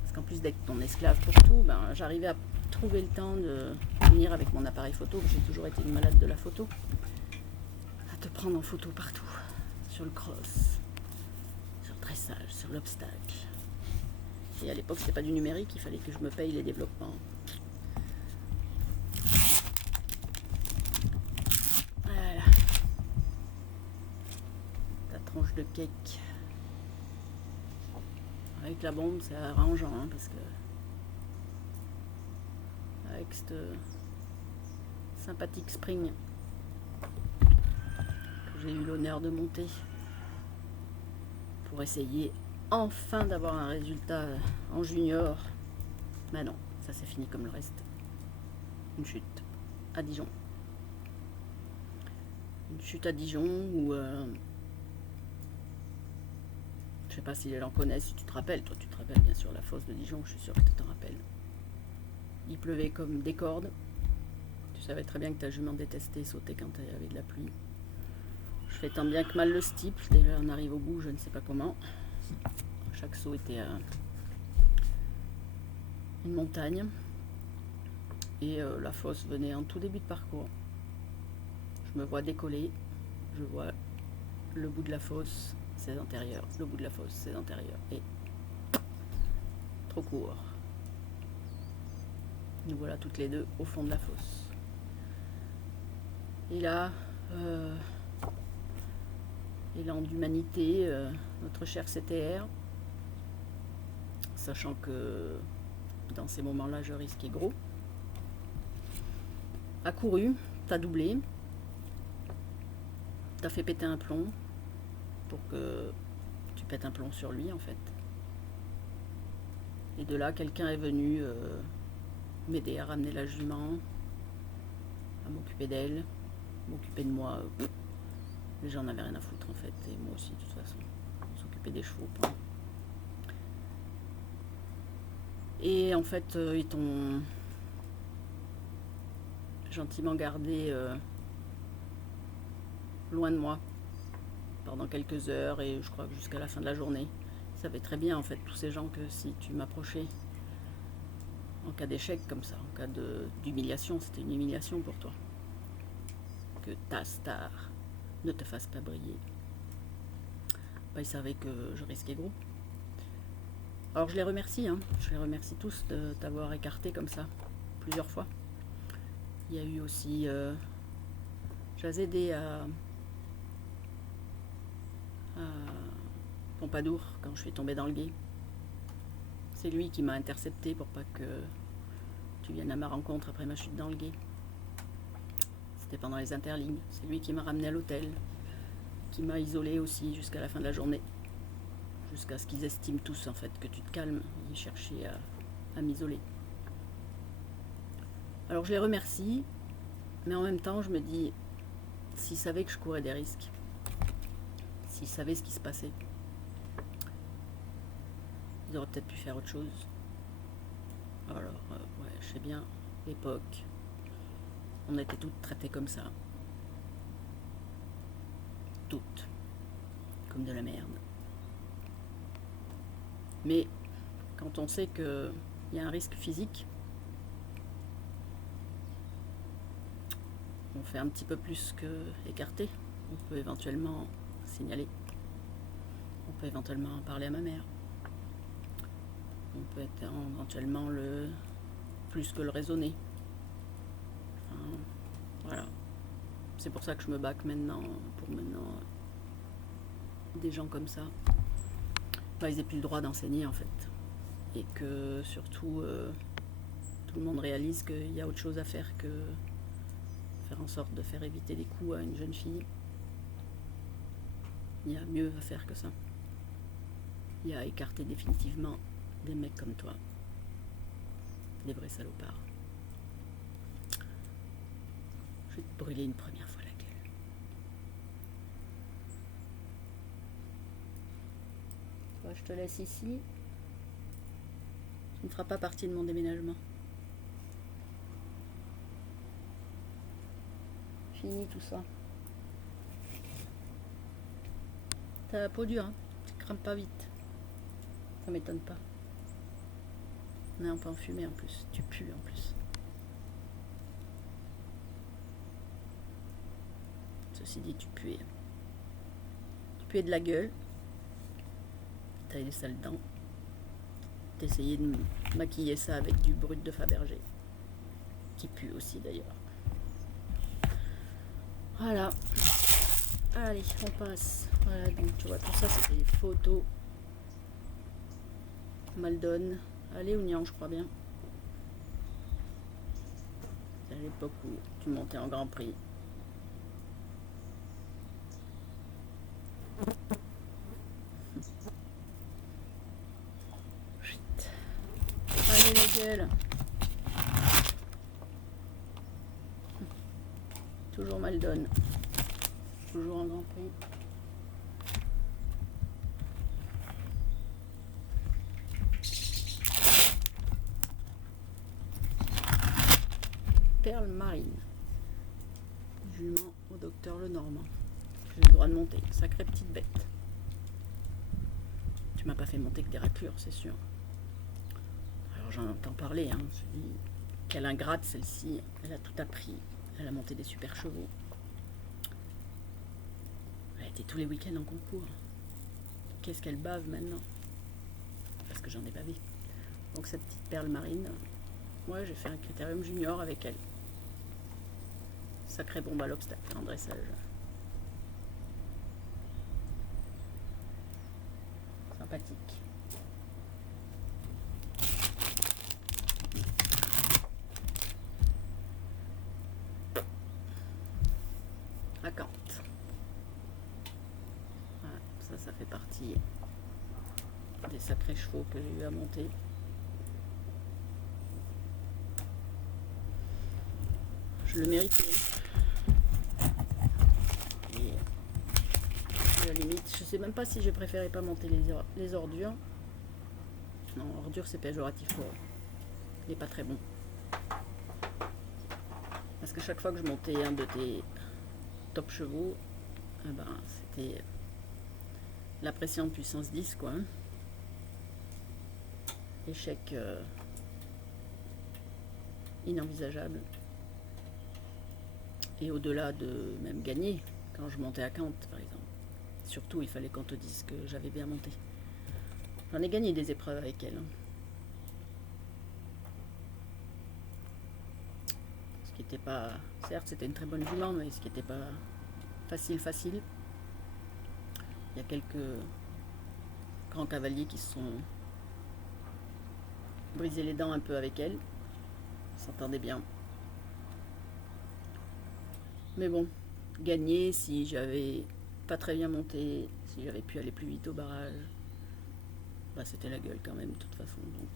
Parce qu'en plus d'être ton esclave pour tout, ben, j'arrivais à trouver le temps de venir avec mon appareil photo. J'ai toujours été une malade de la photo. À te prendre en photo partout. Sur le cross, sur le dressage, sur l'obstacle. Et à l'époque, c'était pas du numérique, il fallait que je me paye les développements. Voilà. Ta tranche de cake. Avec la bombe, c'est arrangeant, hein, parce que avec cette sympathique Spring que j'ai eu l'honneur de monter pour essayer enfin d'avoir un résultat en junior. Mais non, ça c'est fini comme le reste. Une chute à Dijon. Une chute à Dijon où je sais pas si les gens connaissent, si tu te rappelles, toi tu te rappelles bien sûr la fosse de Dijon, je suis sûre que tu t'en rappelles. Il pleuvait comme des cordes. Tu savais très bien que ta jument détestait sauter quand il y avait de la pluie. Je fais tant bien que mal le steep, déjà on arrive au bout, je ne sais pas comment. Chaque saut était une montagne. Et la fosse venait en tout début de parcours. Je me vois décoller, je vois le bout de la fosse, ses antérieurs, le bout de la fosse, ses antérieurs. Et trop court. Nous voilà toutes les deux au fond de la fosse. Et là, élan d'humanité, notre cher CTR, sachant que dans ces moments-là, je risquais gros, a couru, t'as doublé, t'as fait péter un plomb pour que tu pètes un plomb sur lui en fait. Et de là, quelqu'un est venu m'aider à ramener la jument, à m'occuper d'elle, m'occuper de moi. Les gens n'avaient rien à foutre en fait, et moi aussi de toute façon. On s'occupait des chevaux. Et en fait, ils t'ont gentiment gardé loin de moi pendant quelques heures, et je crois que jusqu'à la fin de la journée. Ils savaient très bien en fait, tous ces gens, que si tu m'approchais en cas d'échec comme ça, en cas d'humiliation, c'était une humiliation pour toi. Que ta star ne te fasse pas briller. Bah, ils savaient que je risquais gros. Alors je les remercie, hein. Je les remercie tous de t'avoir écarté comme ça, plusieurs fois. Il y a eu aussi Jazédé à Pompadour quand je suis tombée dans le gué. C'est lui qui m'a intercepté pour pas que tu viennes à ma rencontre après ma chute dans le gué. C'était pendant les interlignes. C'est lui qui m'a ramené à l'hôtel, qui m'a isolée aussi jusqu'à la fin de la journée. Jusqu'à ce qu'ils estiment tous en fait que tu te calmes. Ils cherchaient à m'isoler. Alors je les remercie, mais en même temps je me dis, s'ils savaient que je courais des risques, s'ils savaient ce qui se passait, ils auraient peut-être pu faire autre chose. Alors ouais, je sais bien, l'époque, on était toutes traitées comme ça. Toutes. Comme de la merde. Mais quand on sait qu'il y a un risque physique, on fait un petit peu plus que écarter. On peut éventuellement signaler. On peut éventuellement en parler à ma mère. On peut éventuellement plus que le raisonner. Enfin, voilà. C'est pour ça que je me back maintenant, pour maintenant des gens comme ça, ils n'aient plus le droit d'enseigner en fait. Et que surtout, tout le monde réalise qu'il y a autre chose à faire que faire en sorte de faire éviter des coups à une jeune fille. Il y a mieux à faire que ça. Il y a à écarter définitivement des mecs comme toi. Des vrais salopards. Je vais te brûler une première fois la gueule. Toi, je te laisse ici. Tu ne feras pas partie de mon déménagement. Fini tout ça. T'as la peau dure, hein. Tu crames pas vite. Ça m'étonne pas. On est un peu enfumé en plus. Tu pues en plus. Ceci dit, tu puais. Tu puais de la gueule. T'as les sales dents. T'essayais de maquiller ça avec du brut de Fabergé. Qui pue aussi d'ailleurs. Voilà. Allez, on passe. Voilà, donc tu vois, tout ça, c'est des photos. Maldon. À Léognan, je crois bien. C'est à l'époque où tu montais en Grand Prix. Chut. Allez, la gueule. Toujours Maldon. Toujours en Grand Prix. Perle marine. Jument au docteur Lenormand. J'ai le droit de monter. Sacrée petite bête. Tu m'as pas fait monter que des raclures, c'est sûr. Alors j'en entends parler. Hein. Je dis, quelle ingrate celle-ci. Elle a tout appris. Elle a monté des super chevaux. Elle était tous les week-ends en concours. Qu'est-ce qu'elle bave maintenant? Parce que j'en ai bavé. Donc cette petite perle marine, moi j'ai fait un critérium junior avec elle. Sacré bombe à l'obstacle en dressage. Sympathique. Acante. Voilà, ça fait partie des sacrés chevaux que j'ai eu à monter. Je le méritais. Et à la limite, je sais même pas si j'ai préféré pas monter les ordures. Non, ordures c'est péjoratif. Il n'est pas très bon. Parce que chaque fois que je montais un de tes top chevaux, c'était la pression de puissance 10 quoi. Échec inenvisageable. Et au-delà de même gagner, quand je montais à Kant par exemple. Surtout, il fallait qu'on te dise que j'avais bien monté. J'en ai gagné des épreuves avec elle. Ce qui n'était pas... Certes, c'était une très bonne jument, mais ce qui n'était pas facile. Il y a quelques grands cavaliers qui se sont brisés les dents un peu avec elle. Ils s'entendaient bien. Mais bon, gagner, si j'avais pas très bien monté. Si j'avais pu aller plus vite au barrage, bah c'était la gueule quand même de toute façon. Donc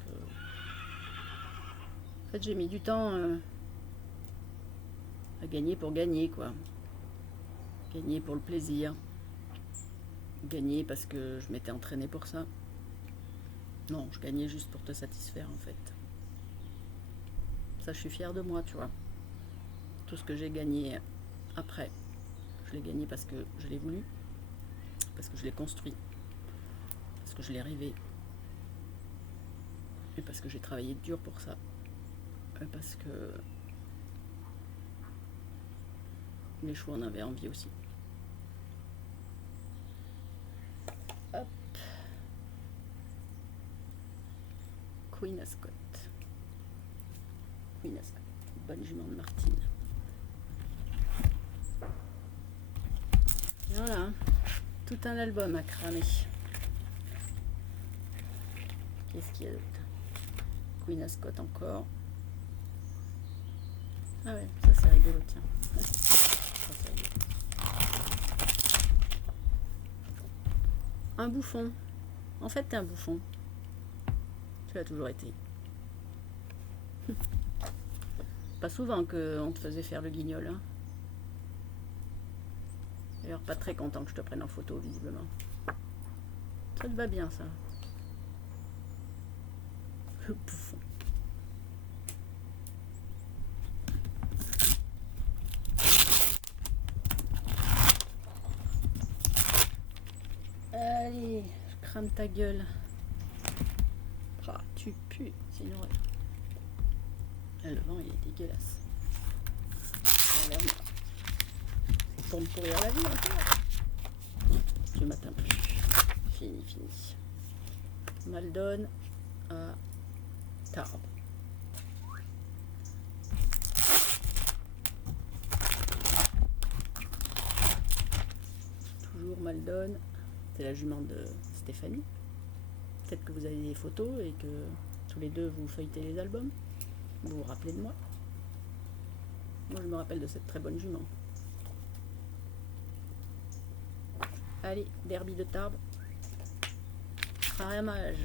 en fait j'ai mis du temps à gagner pour gagner quoi. Gagner pour le plaisir. Gagner parce que je m'étais entraînée pour ça. Non, je gagnais juste pour te satisfaire en fait. Ça, je suis fière de moi, tu vois. Tout ce que j'ai gagné après, je l'ai gagné parce que je l'ai voulu, parce que je l'ai construit, parce que je l'ai rêvé, et parce que j'ai travaillé dur pour ça, et parce que les chevaux en avaient envie aussi. Hop. Queen Ascot. Queen Ascot. Bonne jument de Martine. Voilà. Tout un album à cramer. Qu'est-ce qu'il y a d'autre? Queen Ascot encore. Ah ouais, ça c'est rigolo, tiens. Ça, c'est rigolo. Un bouffon. En fait, t'es un bouffon. Tu l'as toujours été. Pas souvent qu'on te faisait faire le guignol. Hein. D'ailleurs, pas très content que je te prenne en photo, visiblement. Ça te va bien, ça. Le bouffon. Allez, je crame ta gueule. Ah, tu pues, sinon... Le vent, il est dégueulasse. C'est pour me pourrir la vie encore. Du matin plus. Fini. Maldon à Tarbes. Toujours Maldon. C'est la jument de Stéphanie. Peut-être que vous avez des photos et que tous les deux vous feuilletez les albums. Vous vous rappelez de moi? Moi, je me rappelle de cette très bonne jument. Allez, derby de Tarbes. Ramage.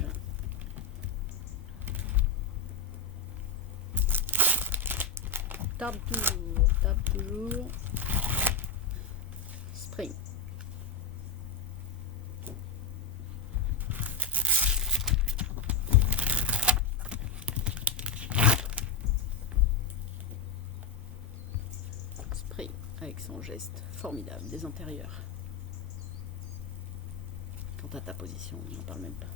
Tarbes toujours. Spring. Avec son geste formidable des antérieurs. Quant à ta position, je n'en parle même pas.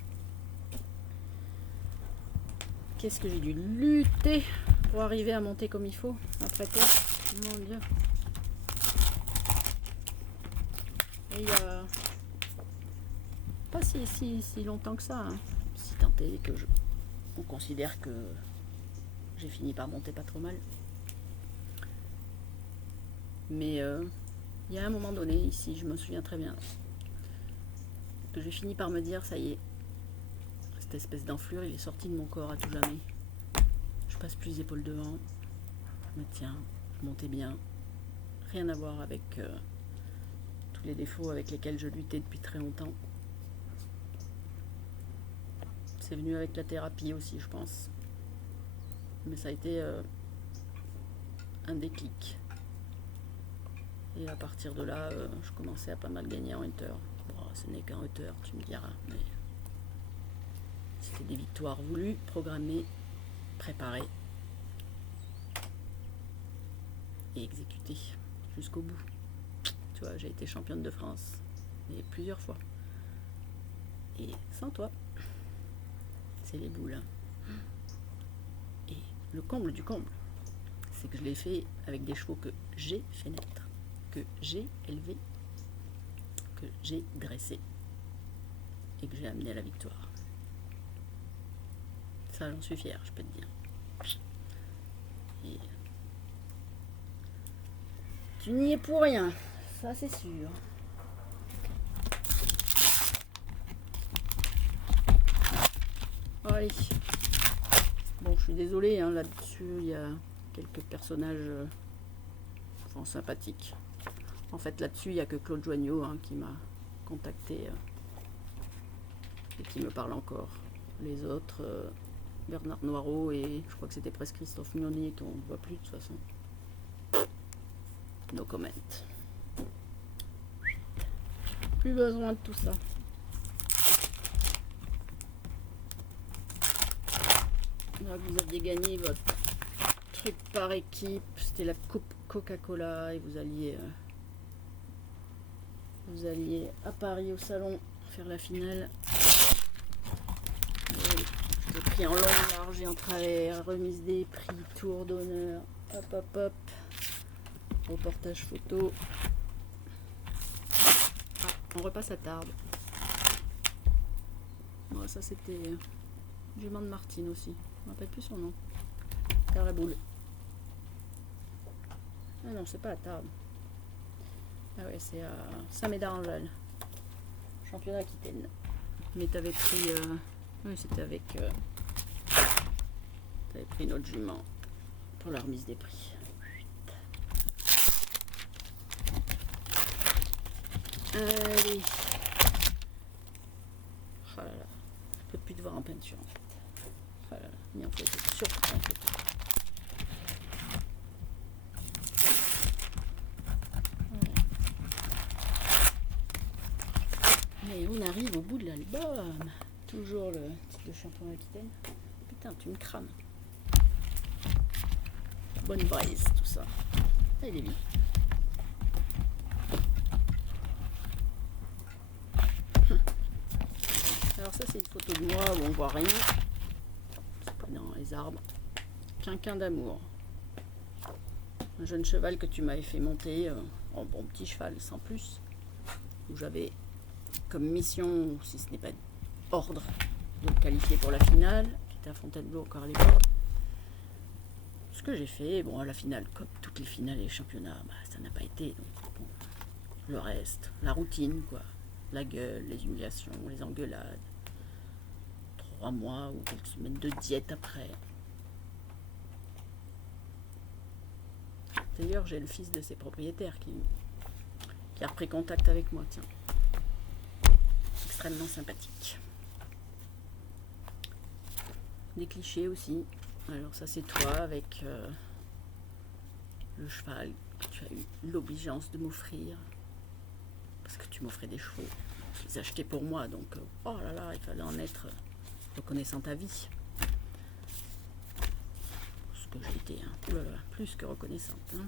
Qu'est-ce que j'ai dû lutter pour arriver à monter comme il faut après toi? Mon Dieu. Et il y a pas si longtemps que ça, hein. Si tant est que on considère que j'ai fini par monter pas trop mal. Mais il y a un moment donné, ici, je me souviens très bien, que j'ai fini par me dire, ça y est, cette espèce d'enflure, il est sorti de mon corps à tout jamais. Je passe plus les épaules devant, je me tiens, je montais bien. Rien à voir avec tous les défauts avec lesquels je luttais depuis très longtemps. C'est venu avec la thérapie aussi, je pense. Mais ça a été un déclic. Et à partir de là, je commençais à pas mal gagner en hauteur. Bon, ce n'est qu'en hauteur, tu me diras, mais c'était des victoires voulues, programmées, préparées et exécutées jusqu'au bout. Tu vois, j'ai été championne de France, mais plusieurs fois. Et sans toi, c'est les boules. Hein. Et le comble du comble, c'est que je l'ai fait avec des chevaux que j'ai fait naître, que j'ai élevé, que j'ai dressé et que j'ai amené à la victoire. Ça, j'en suis fière, je peux te dire. Et tu n'y es pour rien, ça c'est sûr. Allez. Bon, je suis désolée, hein, là-dessus, il y a quelques personnages sympathiques. En fait, là-dessus, il n'y a que Claude Joignot qui m'a contacté et qui me parle encore. Les autres, Bernard Noireau et je crois que c'était presque Christophe Mioni qu'on ne voit plus de toute façon. No comment. Plus besoin de tout ça. Là, vous aviez gagné votre truc par équipe. C'était la coupe Coca-Cola et vous alliez à Paris au salon faire la finale. J'ai pris en long, large et en travers, remise des prix, tour d'honneur, hop hop hop, reportage photo. Ah, on repasse à Tarbes. Bon, ça c'était Jument de Martine aussi, je ne me rappelle plus son nom. Faire la boule. Ah non, c'est pas à Tarbes. Ah ouais, c'est à Saint-Médard-en-Jalles. Championnat Aquitaine. Mais t'avais pris... oui, c'était avec... t'avais pris notre jument pour la remise des prix. Allez. Oh là là. Je peux plus te voir en peinture en fait. Oh là là. Ni en photo. Surtout en photo. Et on arrive au bout de l'album. Toujours le titre de champion Aquitaine. Putain, tu me crames. Bonne braise, tout ça. Ah, il est vite. Alors ça, c'est une photo de moi où on voit rien. C'est pas dans les arbres. Quinquin d'amour. Un jeune cheval que tu m'avais fait monter. En bon petit cheval, sans plus. Où j'avais comme mission, si ce n'est pas ordre, de le qualifier pour la finale, qui était à Fontainebleau encore à l'époque. Ce que j'ai fait, bon, à la finale, comme toutes les finales et les championnats, bah, ça n'a pas été. Donc, bon, le reste, la routine, quoi. La gueule, les humiliations, les engueulades. 3 mois ou quelques semaines de diète après. D'ailleurs, j'ai le fils de ses propriétaires qui a repris contact avec moi, tiens. Extrêmement sympathique. Des clichés aussi. Alors ça c'est toi avec le cheval que tu as eu l'obligeance de m'offrir. Parce que tu m'offrais des chevaux. Je les ai achetés pour moi, donc oh là là, il fallait en être reconnaissant à vie. Ce que j'ai été, hein. Oh là là, plus que reconnaissante. Hein.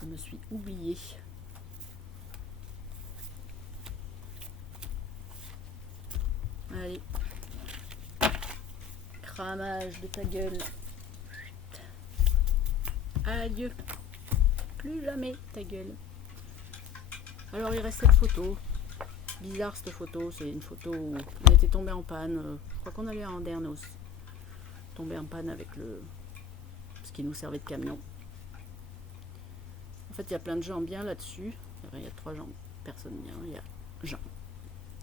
Je me suis oubliée. Allez. Cramage de ta gueule. Adieu. Plus jamais ta gueule. Alors il reste cette photo. Bizarre cette photo. C'est une photo où on était tombé en panne. Je crois qu'on allait à Andernos. Tombé en panne avec ce qui nous servait de camion. En fait il y a plein de gens bien là-dessus. Il y a 3 gens. Personne bien. Il y a Jean.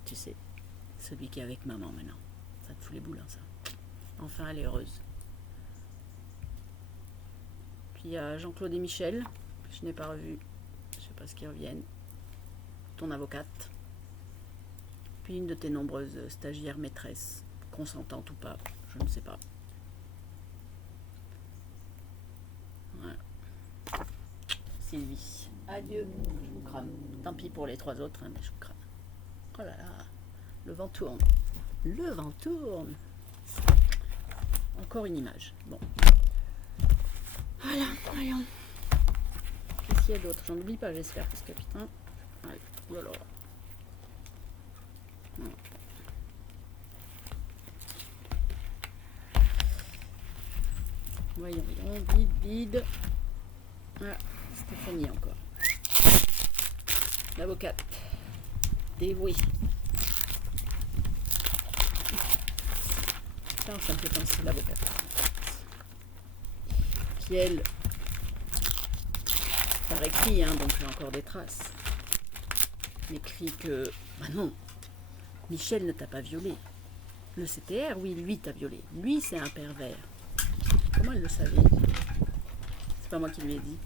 Tu sais. Celui qui est avec maman maintenant. Ça te fout les boules, hein, ça. Enfin, elle est heureuse. Puis il y a Jean-Claude et Michel, que je n'ai pas revu. Je ne sais pas ce qu'ils reviennent. Ton avocate. Puis une de tes nombreuses stagiaires maîtresses, consentantes ou pas, je ne sais pas. Voilà. Sylvie. Adieu. Je vous crame. Tant pis pour les 3 autres, hein, mais je vous crame. Oh là là. Le vent tourne. Le vent tourne. Encore une image. Bon. Voilà, voyons. Qu'est-ce qu'il y a d'autre? J'en oublie pas, j'espère, parce que putain. Allez, voilà. Voilà. Voyons, vide. Voilà, Stéphanie encore. L'avocate. Dévouée. Ça me fait penser à l'avocate. Qui elle, par écrit, hein, donc j'ai encore des traces, m'écrit que, bah non, Michel ne t'a pas violé. Le CTR, oui, lui t'a violé. Lui, c'est un pervers. Comment elle le savait? C'est pas moi qui lui ai dit.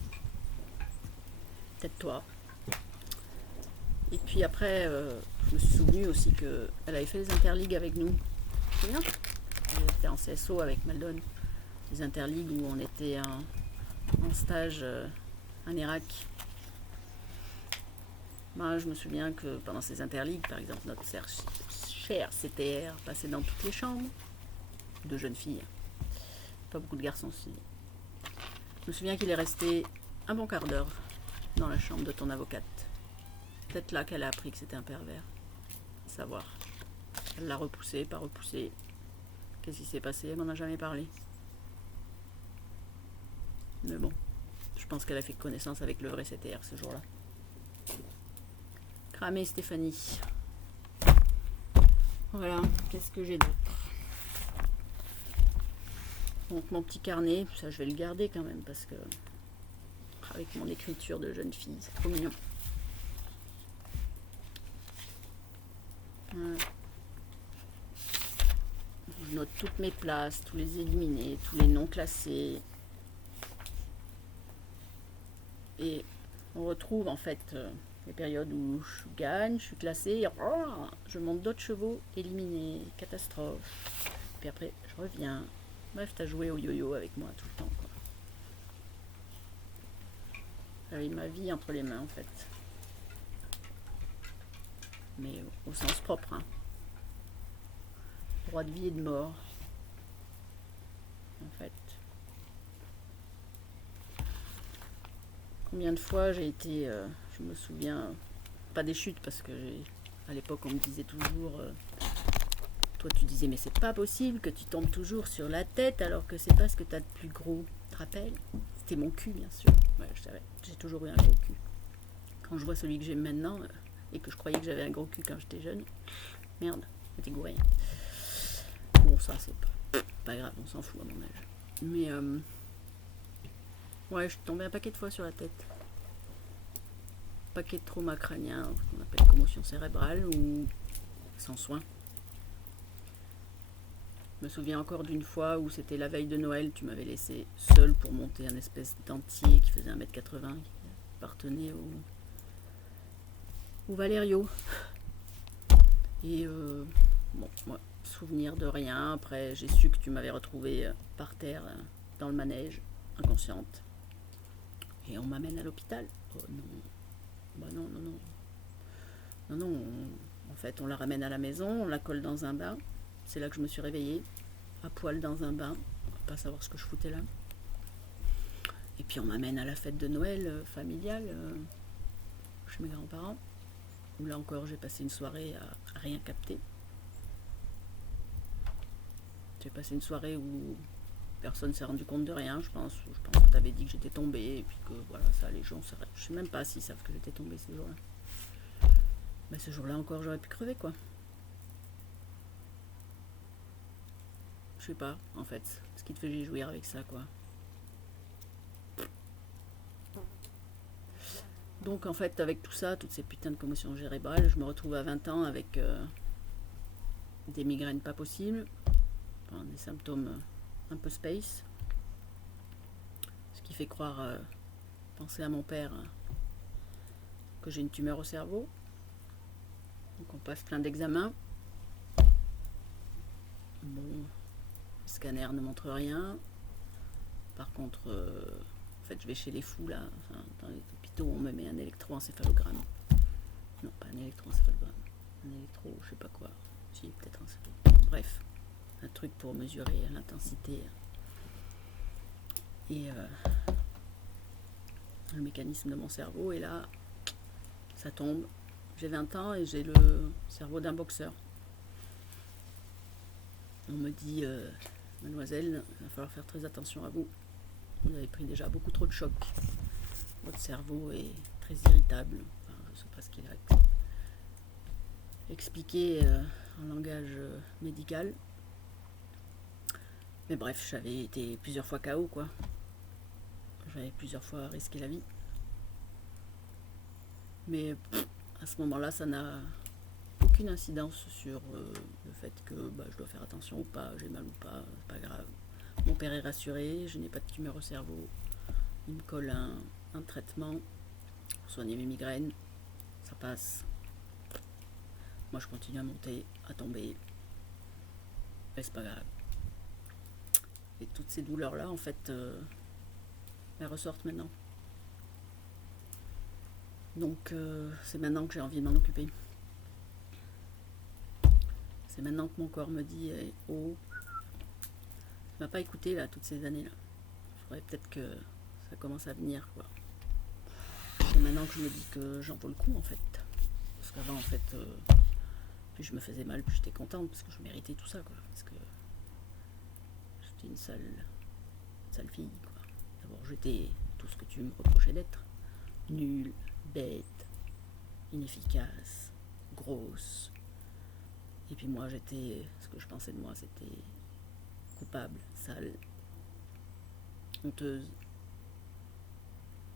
peut-être toi. Et puis après, je me suis souvenu aussi qu'elle avait fait les interligues avec nous. Tu te souviens? Elle était en CSO avec Maldon. Les interligues où on était en stage en Irak. Moi, je me souviens que pendant ces interligues, par exemple, notre cher CTR passait dans toutes les chambres de jeunes filles. Pas beaucoup de garçons aussi. Je me souviens qu'il est resté un bon quart d'heure dans la chambre de ton avocate. Peut-être là qu'elle a appris que c'était un pervers. Savoir. Elle l'a repoussé, pas repoussé. Qu'est-ce qui s'est passé? Elle m'en a jamais parlé. Mais bon, je pense qu'elle a fait connaissance avec le vrai CTR ce jour-là. Cramé Stéphanie. Voilà, qu'est-ce que j'ai d'autre? Donc mon petit carnet, ça je vais le garder quand même parce que avec mon écriture de jeune fille, c'est trop mignon. Voilà. Je note toutes mes places, tous les éliminés, tous les non classés. Et on retrouve en fait les périodes où je gagne, je suis classée, je monte d'autres chevaux, éliminés, catastrophe. Puis après, je reviens. Bref, t'as joué au yo-yo avec moi tout le temps, quoi. J'avais ma vie entre les mains, en fait. Mais au sens propre, hein. Droit de vie et de mort. En fait. Combien de fois j'ai été, je me souviens, pas des chutes, parce que à l'époque on me disait toujours, toi tu disais mais c'est pas possible que tu tombes toujours sur la tête alors que c'est pas ce que t'as de plus gros. Tu te rappelles? C'était mon cul bien sûr. Ouais, je savais, j'ai toujours eu un gros cul. Quand je vois celui que j'ai maintenant, et que je croyais que j'avais un gros cul quand j'étais jeune, merde, j'étais gouré. Bon ça c'est pas grave, on s'en fout à mon âge. Mais ouais, je suis tombée un paquet de fois sur la tête. Paquet de trauma crânien, qu'on appelle commotion cérébrale ou sans soin. Je me souviens encore d'une fois où c'était la veille de Noël, tu m'avais laissé seule pour monter un espèce d'entier qui faisait 1,80 m, qui appartenait au Valerio. Et bon, moi, souvenir de rien. Après, j'ai su que tu m'avais retrouvée par terre dans le manège, inconsciente. Et on m'amène à l'hôpital. Oh non. Bah non, non, non. Non, non, en fait, on la ramène à la maison, on la colle dans un bain. C'est là que je me suis réveillée, à poil dans un bain. On va pas savoir ce que je foutais là. Et puis on m'amène à la fête de Noël familiale, chez mes grands-parents. Où là encore, j'ai passé une soirée à rien capter. J'ai passé une soirée où personne ne s'est rendu compte de rien, je pense. Je pense que tu avais dit que j'étais tombée, et puis que voilà, ça, les gens, je sais même pas s'ils savent que j'étais tombée ce jour-là. Mais ce jour-là encore, j'aurais pu crever, quoi. Je sais pas, en fait, ce qui te fait jouir avec ça, quoi. Donc, en fait, avec tout ça, toutes ces putains de commotions cérébrales, je me retrouve à 20 ans avec des migraines pas possibles, enfin, des symptômes un peu space, ce qui fait croire, penser à mon père, que j'ai une tumeur au cerveau. Donc on passe plein d'examens. Bon, le scanner ne montre rien. Par contre, en fait, je vais chez les fous là, enfin, dans les hôpitaux, on me met un électroencéphalogramme. Non, pas un électroencéphalogramme, un électro, je sais pas quoi. Si, peut-être un encéphalogramme. Bref, un truc pour mesurer l'intensité et le mécanisme de mon cerveau. Et là, ça tombe. J'ai 20 ans et j'ai le cerveau d'un boxeur. On me dit, mademoiselle, il va falloir faire très attention à vous. Vous avez pris déjà beaucoup trop de chocs. Votre cerveau est très irritable. Enfin, je ne sais pas ce qu'il a expliqué en langage médical. Mais bref, j'avais été plusieurs fois KO, quoi. J'avais plusieurs fois risqué la vie. Mais à ce moment-là, ça n'a aucune incidence sur le fait que je dois faire attention ou pas, j'ai mal ou pas, c'est pas grave. Mon père est rassuré, je n'ai pas de tumeur au cerveau. Il me colle un traitement pour soigner mes migraines. Ça passe. Moi, je continue à monter, à tomber. Et c'est pas grave. Et toutes ces douleurs-là, en fait, elles ressortent maintenant. Donc, c'est maintenant que j'ai envie de m'en occuper. C'est maintenant que mon corps me dit oh, tu m'as pas écouté là toutes ces années là. Il faudrait peut-être que ça commence à venir quoi. C'est maintenant que je me dis que j'en vaux le coup en fait. Parce qu'avant en fait, plus je me faisais mal, plus j'étais contente parce que je méritais tout ça quoi. Parce que j'étais une sale fille quoi. D'abord j'étais tout ce que tu me reprochais d'être. Nulle, bête, inefficace, grosse. Et puis moi j'étais, ce que je pensais de moi c'était coupable, sale, honteuse.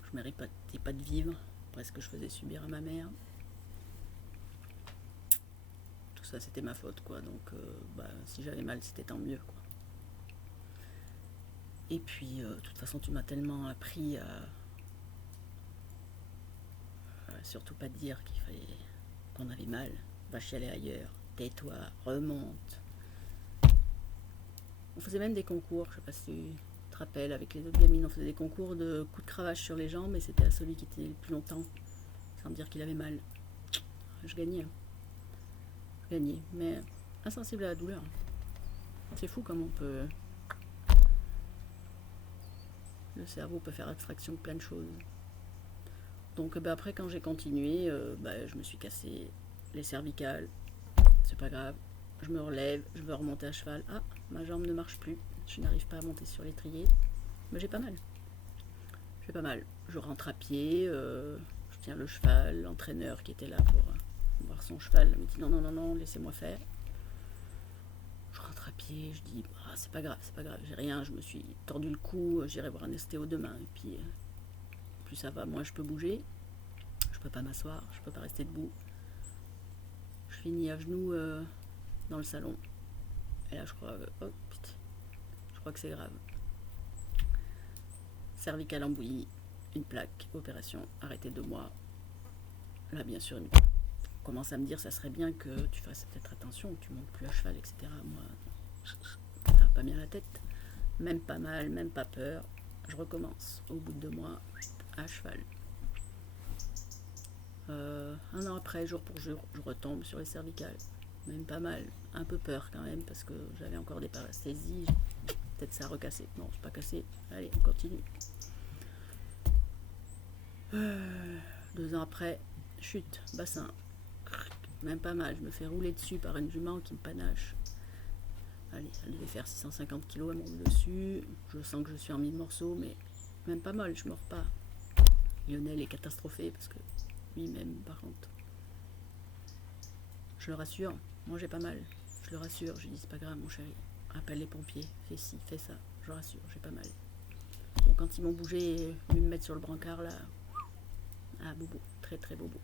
Je méritais pas de vivre, après ce que je faisais subir à ma mère. Tout ça c'était ma faute quoi, donc si j'avais mal c'était tant mieux quoi. Et puis de toute façon tu m'as tellement appris à surtout pas dire qu'il fallait qu'on avait mal, va chialer ailleurs, tais-toi, remonte. On faisait même des concours, je sais pas si tu te rappelles, avec les autres gamines, on faisait des concours de coups de cravache sur les jambes et c'était à celui qui était le plus longtemps, sans dire qu'il avait mal. Je gagnais. Mais insensible à la douleur. C'est fou comme on peut... Le cerveau peut faire abstraction de plein de choses. Donc après quand j'ai continué, je me suis cassé les cervicales. C'est pas grave. Je me relève, je veux remonter à cheval. Ah, ma jambe ne marche plus. Je n'arrive pas à monter sur l'étrier. Mais j'ai pas mal. Je rentre à pied, je tiens le cheval. L'entraîneur qui était là pour voir son cheval me dit non, laissez-moi faire. Je rentre à pied, je dis c'est pas grave, j'ai rien. Je me suis tordu le cou, j'irai voir un ostéo demain. Et puis, plus ça va, moins je peux bouger. Je peux pas m'asseoir, je peux pas rester debout. Je finis à genoux dans le salon. Et là, je crois que c'est grave. Cervicale embouillie, une plaque, opération, arrêtée 2 mois. Là, bien sûr, on commence à me dire ça serait bien que tu fasses peut-être attention, que tu montes plus à cheval, etc. Moi, ça va pas bien la tête. Même pas mal, même pas peur. Je recommence au bout de 2 mois à cheval. 1 an après, jour pour jour, je retombe sur les cervicales. Même pas mal, un peu peur quand même parce que j'avais encore des parasthésies. Peut-être ça a recassé. Non, c'est pas cassé. Allez, on continue. 2 ans après, chute, bassin. Même pas mal. Je me fais rouler dessus par une jument qui me panache. Allez, elle devait faire 650 kg, elle me roule dessus. Je sens que je suis en 1000 morceaux, mais même pas mal, je mords pas. Lionel est catastrophé parce que lui-même, par contre. Je le rassure, moi j'ai pas mal. Je le rassure, je lui dis c'est pas grave mon chéri. Appelle les pompiers, fais ci, fais ça. Je le rassure, j'ai pas mal. Bon, quand ils m'ont bougé, me mettre sur le brancard là, bobo, très très bobo.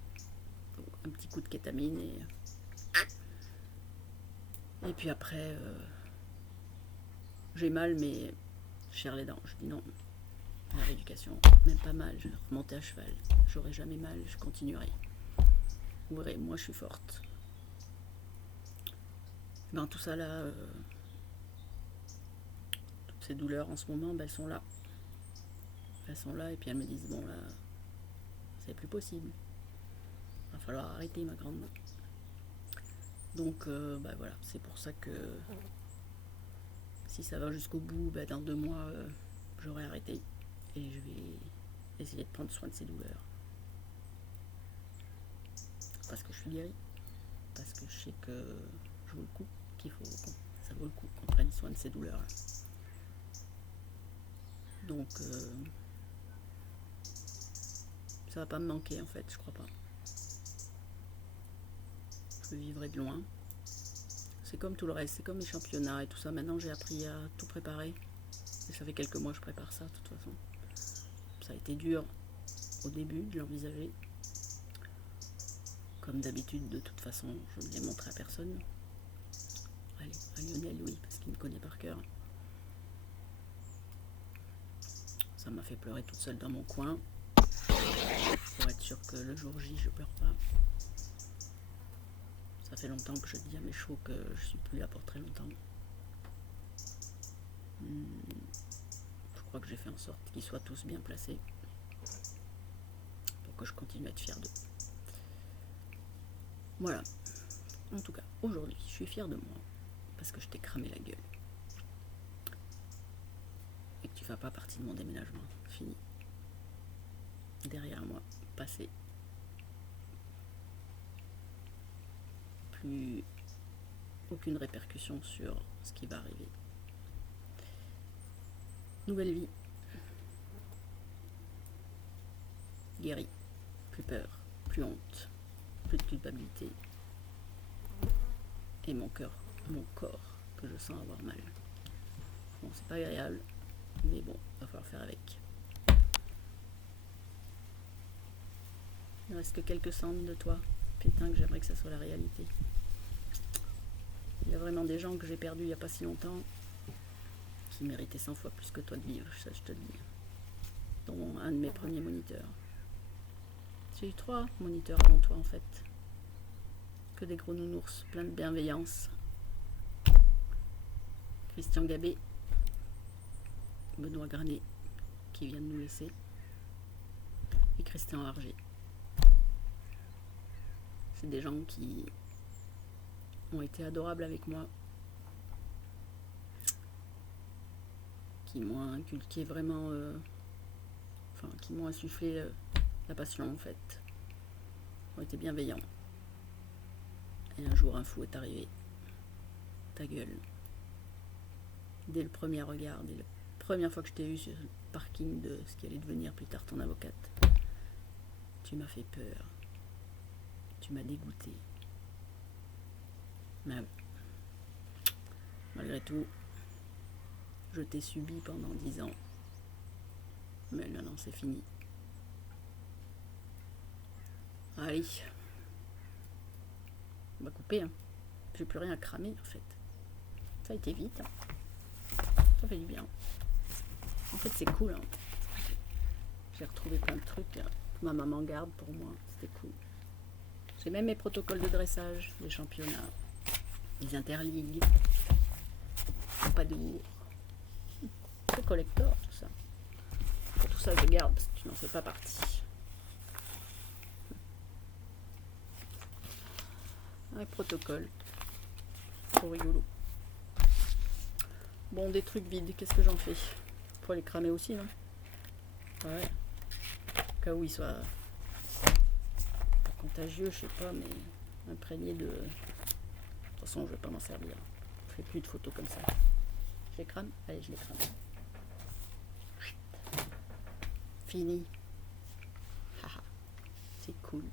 Donc, un petit coup de kétamine et puis après, j'ai mal mais je serre les dents. Je dis non, la rééducation, même pas mal. Je vais remonter à cheval. J'aurai jamais mal, je continuerai. Vous verrez, moi je suis forte. Tout ça là, toutes ces douleurs en ce moment, elles sont là. Elles sont là et puis elles me disent bon là, c'est plus possible. Va falloir arrêter ma grande. Donc voilà, c'est pour ça que si ça va jusqu'au bout, dans 2 mois, j'aurai arrêté et je vais essayer de prendre soin de ces douleurs. Parce que je suis guérie, parce que je sais que je vaux le coup, ça vaut le coup qu'on prenne soin de ces douleurs-là. Donc ça va pas me manquer en fait, je crois pas. Je vivrai de loin. C'est comme tout le reste, c'est comme les championnats et tout ça. Maintenant j'ai appris à tout préparer. Et ça fait quelques mois que je prépare ça de toute façon. Ça a été dur au début de l'envisager. Comme d'habitude, de toute façon, je ne l'ai montré à personne. Allez, à Lionel, oui, parce qu'il me connaît par cœur. Ça m'a fait pleurer toute seule dans mon coin. pour être sûr que le jour J je pleure pas. Ça fait longtemps que je dis à mes chevaux que je suis plus là pour très longtemps. Je crois que j'ai fait en sorte qu'ils soient tous bien placés pour que je continue à être fière d'eux. Voilà. En tout cas, aujourd'hui, je suis fière de moi parce que je t'ai cramé la gueule. Et que tu fais pas partie de mon déménagement. Fini. Derrière moi, passé. Plus aucune répercussion sur ce qui va arriver. Nouvelle vie. Guéri. Plus peur, plus honte, plus de culpabilité. Et mon corps, que je sens avoir mal. Bon, c'est pas agréable, mais bon, va falloir faire avec. Il ne reste que quelques cendres de toi. Putain, que j'aimerais que ça soit la réalité. Il y a vraiment des gens que j'ai perdus il n'y a pas si longtemps qui méritaient 100 fois plus que toi de vivre, ça je te le dis. Dont un de mes premiers moniteurs. J'ai eu 3 moniteurs avant toi en fait. Que des gros nounours, plein de bienveillance. Christian Gabé, Benoît Granet, qui vient de nous laisser, et Christian Arger. C'est des gens qui ont été adorables avec moi, qui m'ont inculqué vraiment, qui m'ont insufflé la passion en fait, ont été bienveillants. Et un jour un fou est arrivé, ta gueule. Dès le premier regard, dès la première fois que je t'ai vu sur le parking de ce qui allait devenir plus tard ton avocate, tu m'as fait peur, tu m'as dégoûté. Mais malgré tout, je t'ai subi pendant 10 ans. Mais non, c'est fini. Allez, on va couper. Hein. J'ai plus rien à cramer en fait. Ça a été vite. Hein. Ça fait du bien. En fait, c'est cool. Hein. J'ai retrouvé plein de trucs que ma maman garde pour moi. C'était cool. J'ai même mes protocoles de dressage, des championnats, des interligues, pas d'ours. C'est collector, tout ça. Pour tout ça, je garde parce que tu n'en fais pas partie. Un protocole. Trop rigolo. Bon, des trucs vides, qu'est-ce que j'en fais? Faut les cramer aussi, non? Ouais. Au cas où ils soient pas contagieux, je sais pas, mais imprégnés de... De toute façon, je vais pas m'en servir. Je fais plus de photos comme ça. Je les crame? Allez, je les crame. Fini. Haha. C'est cool.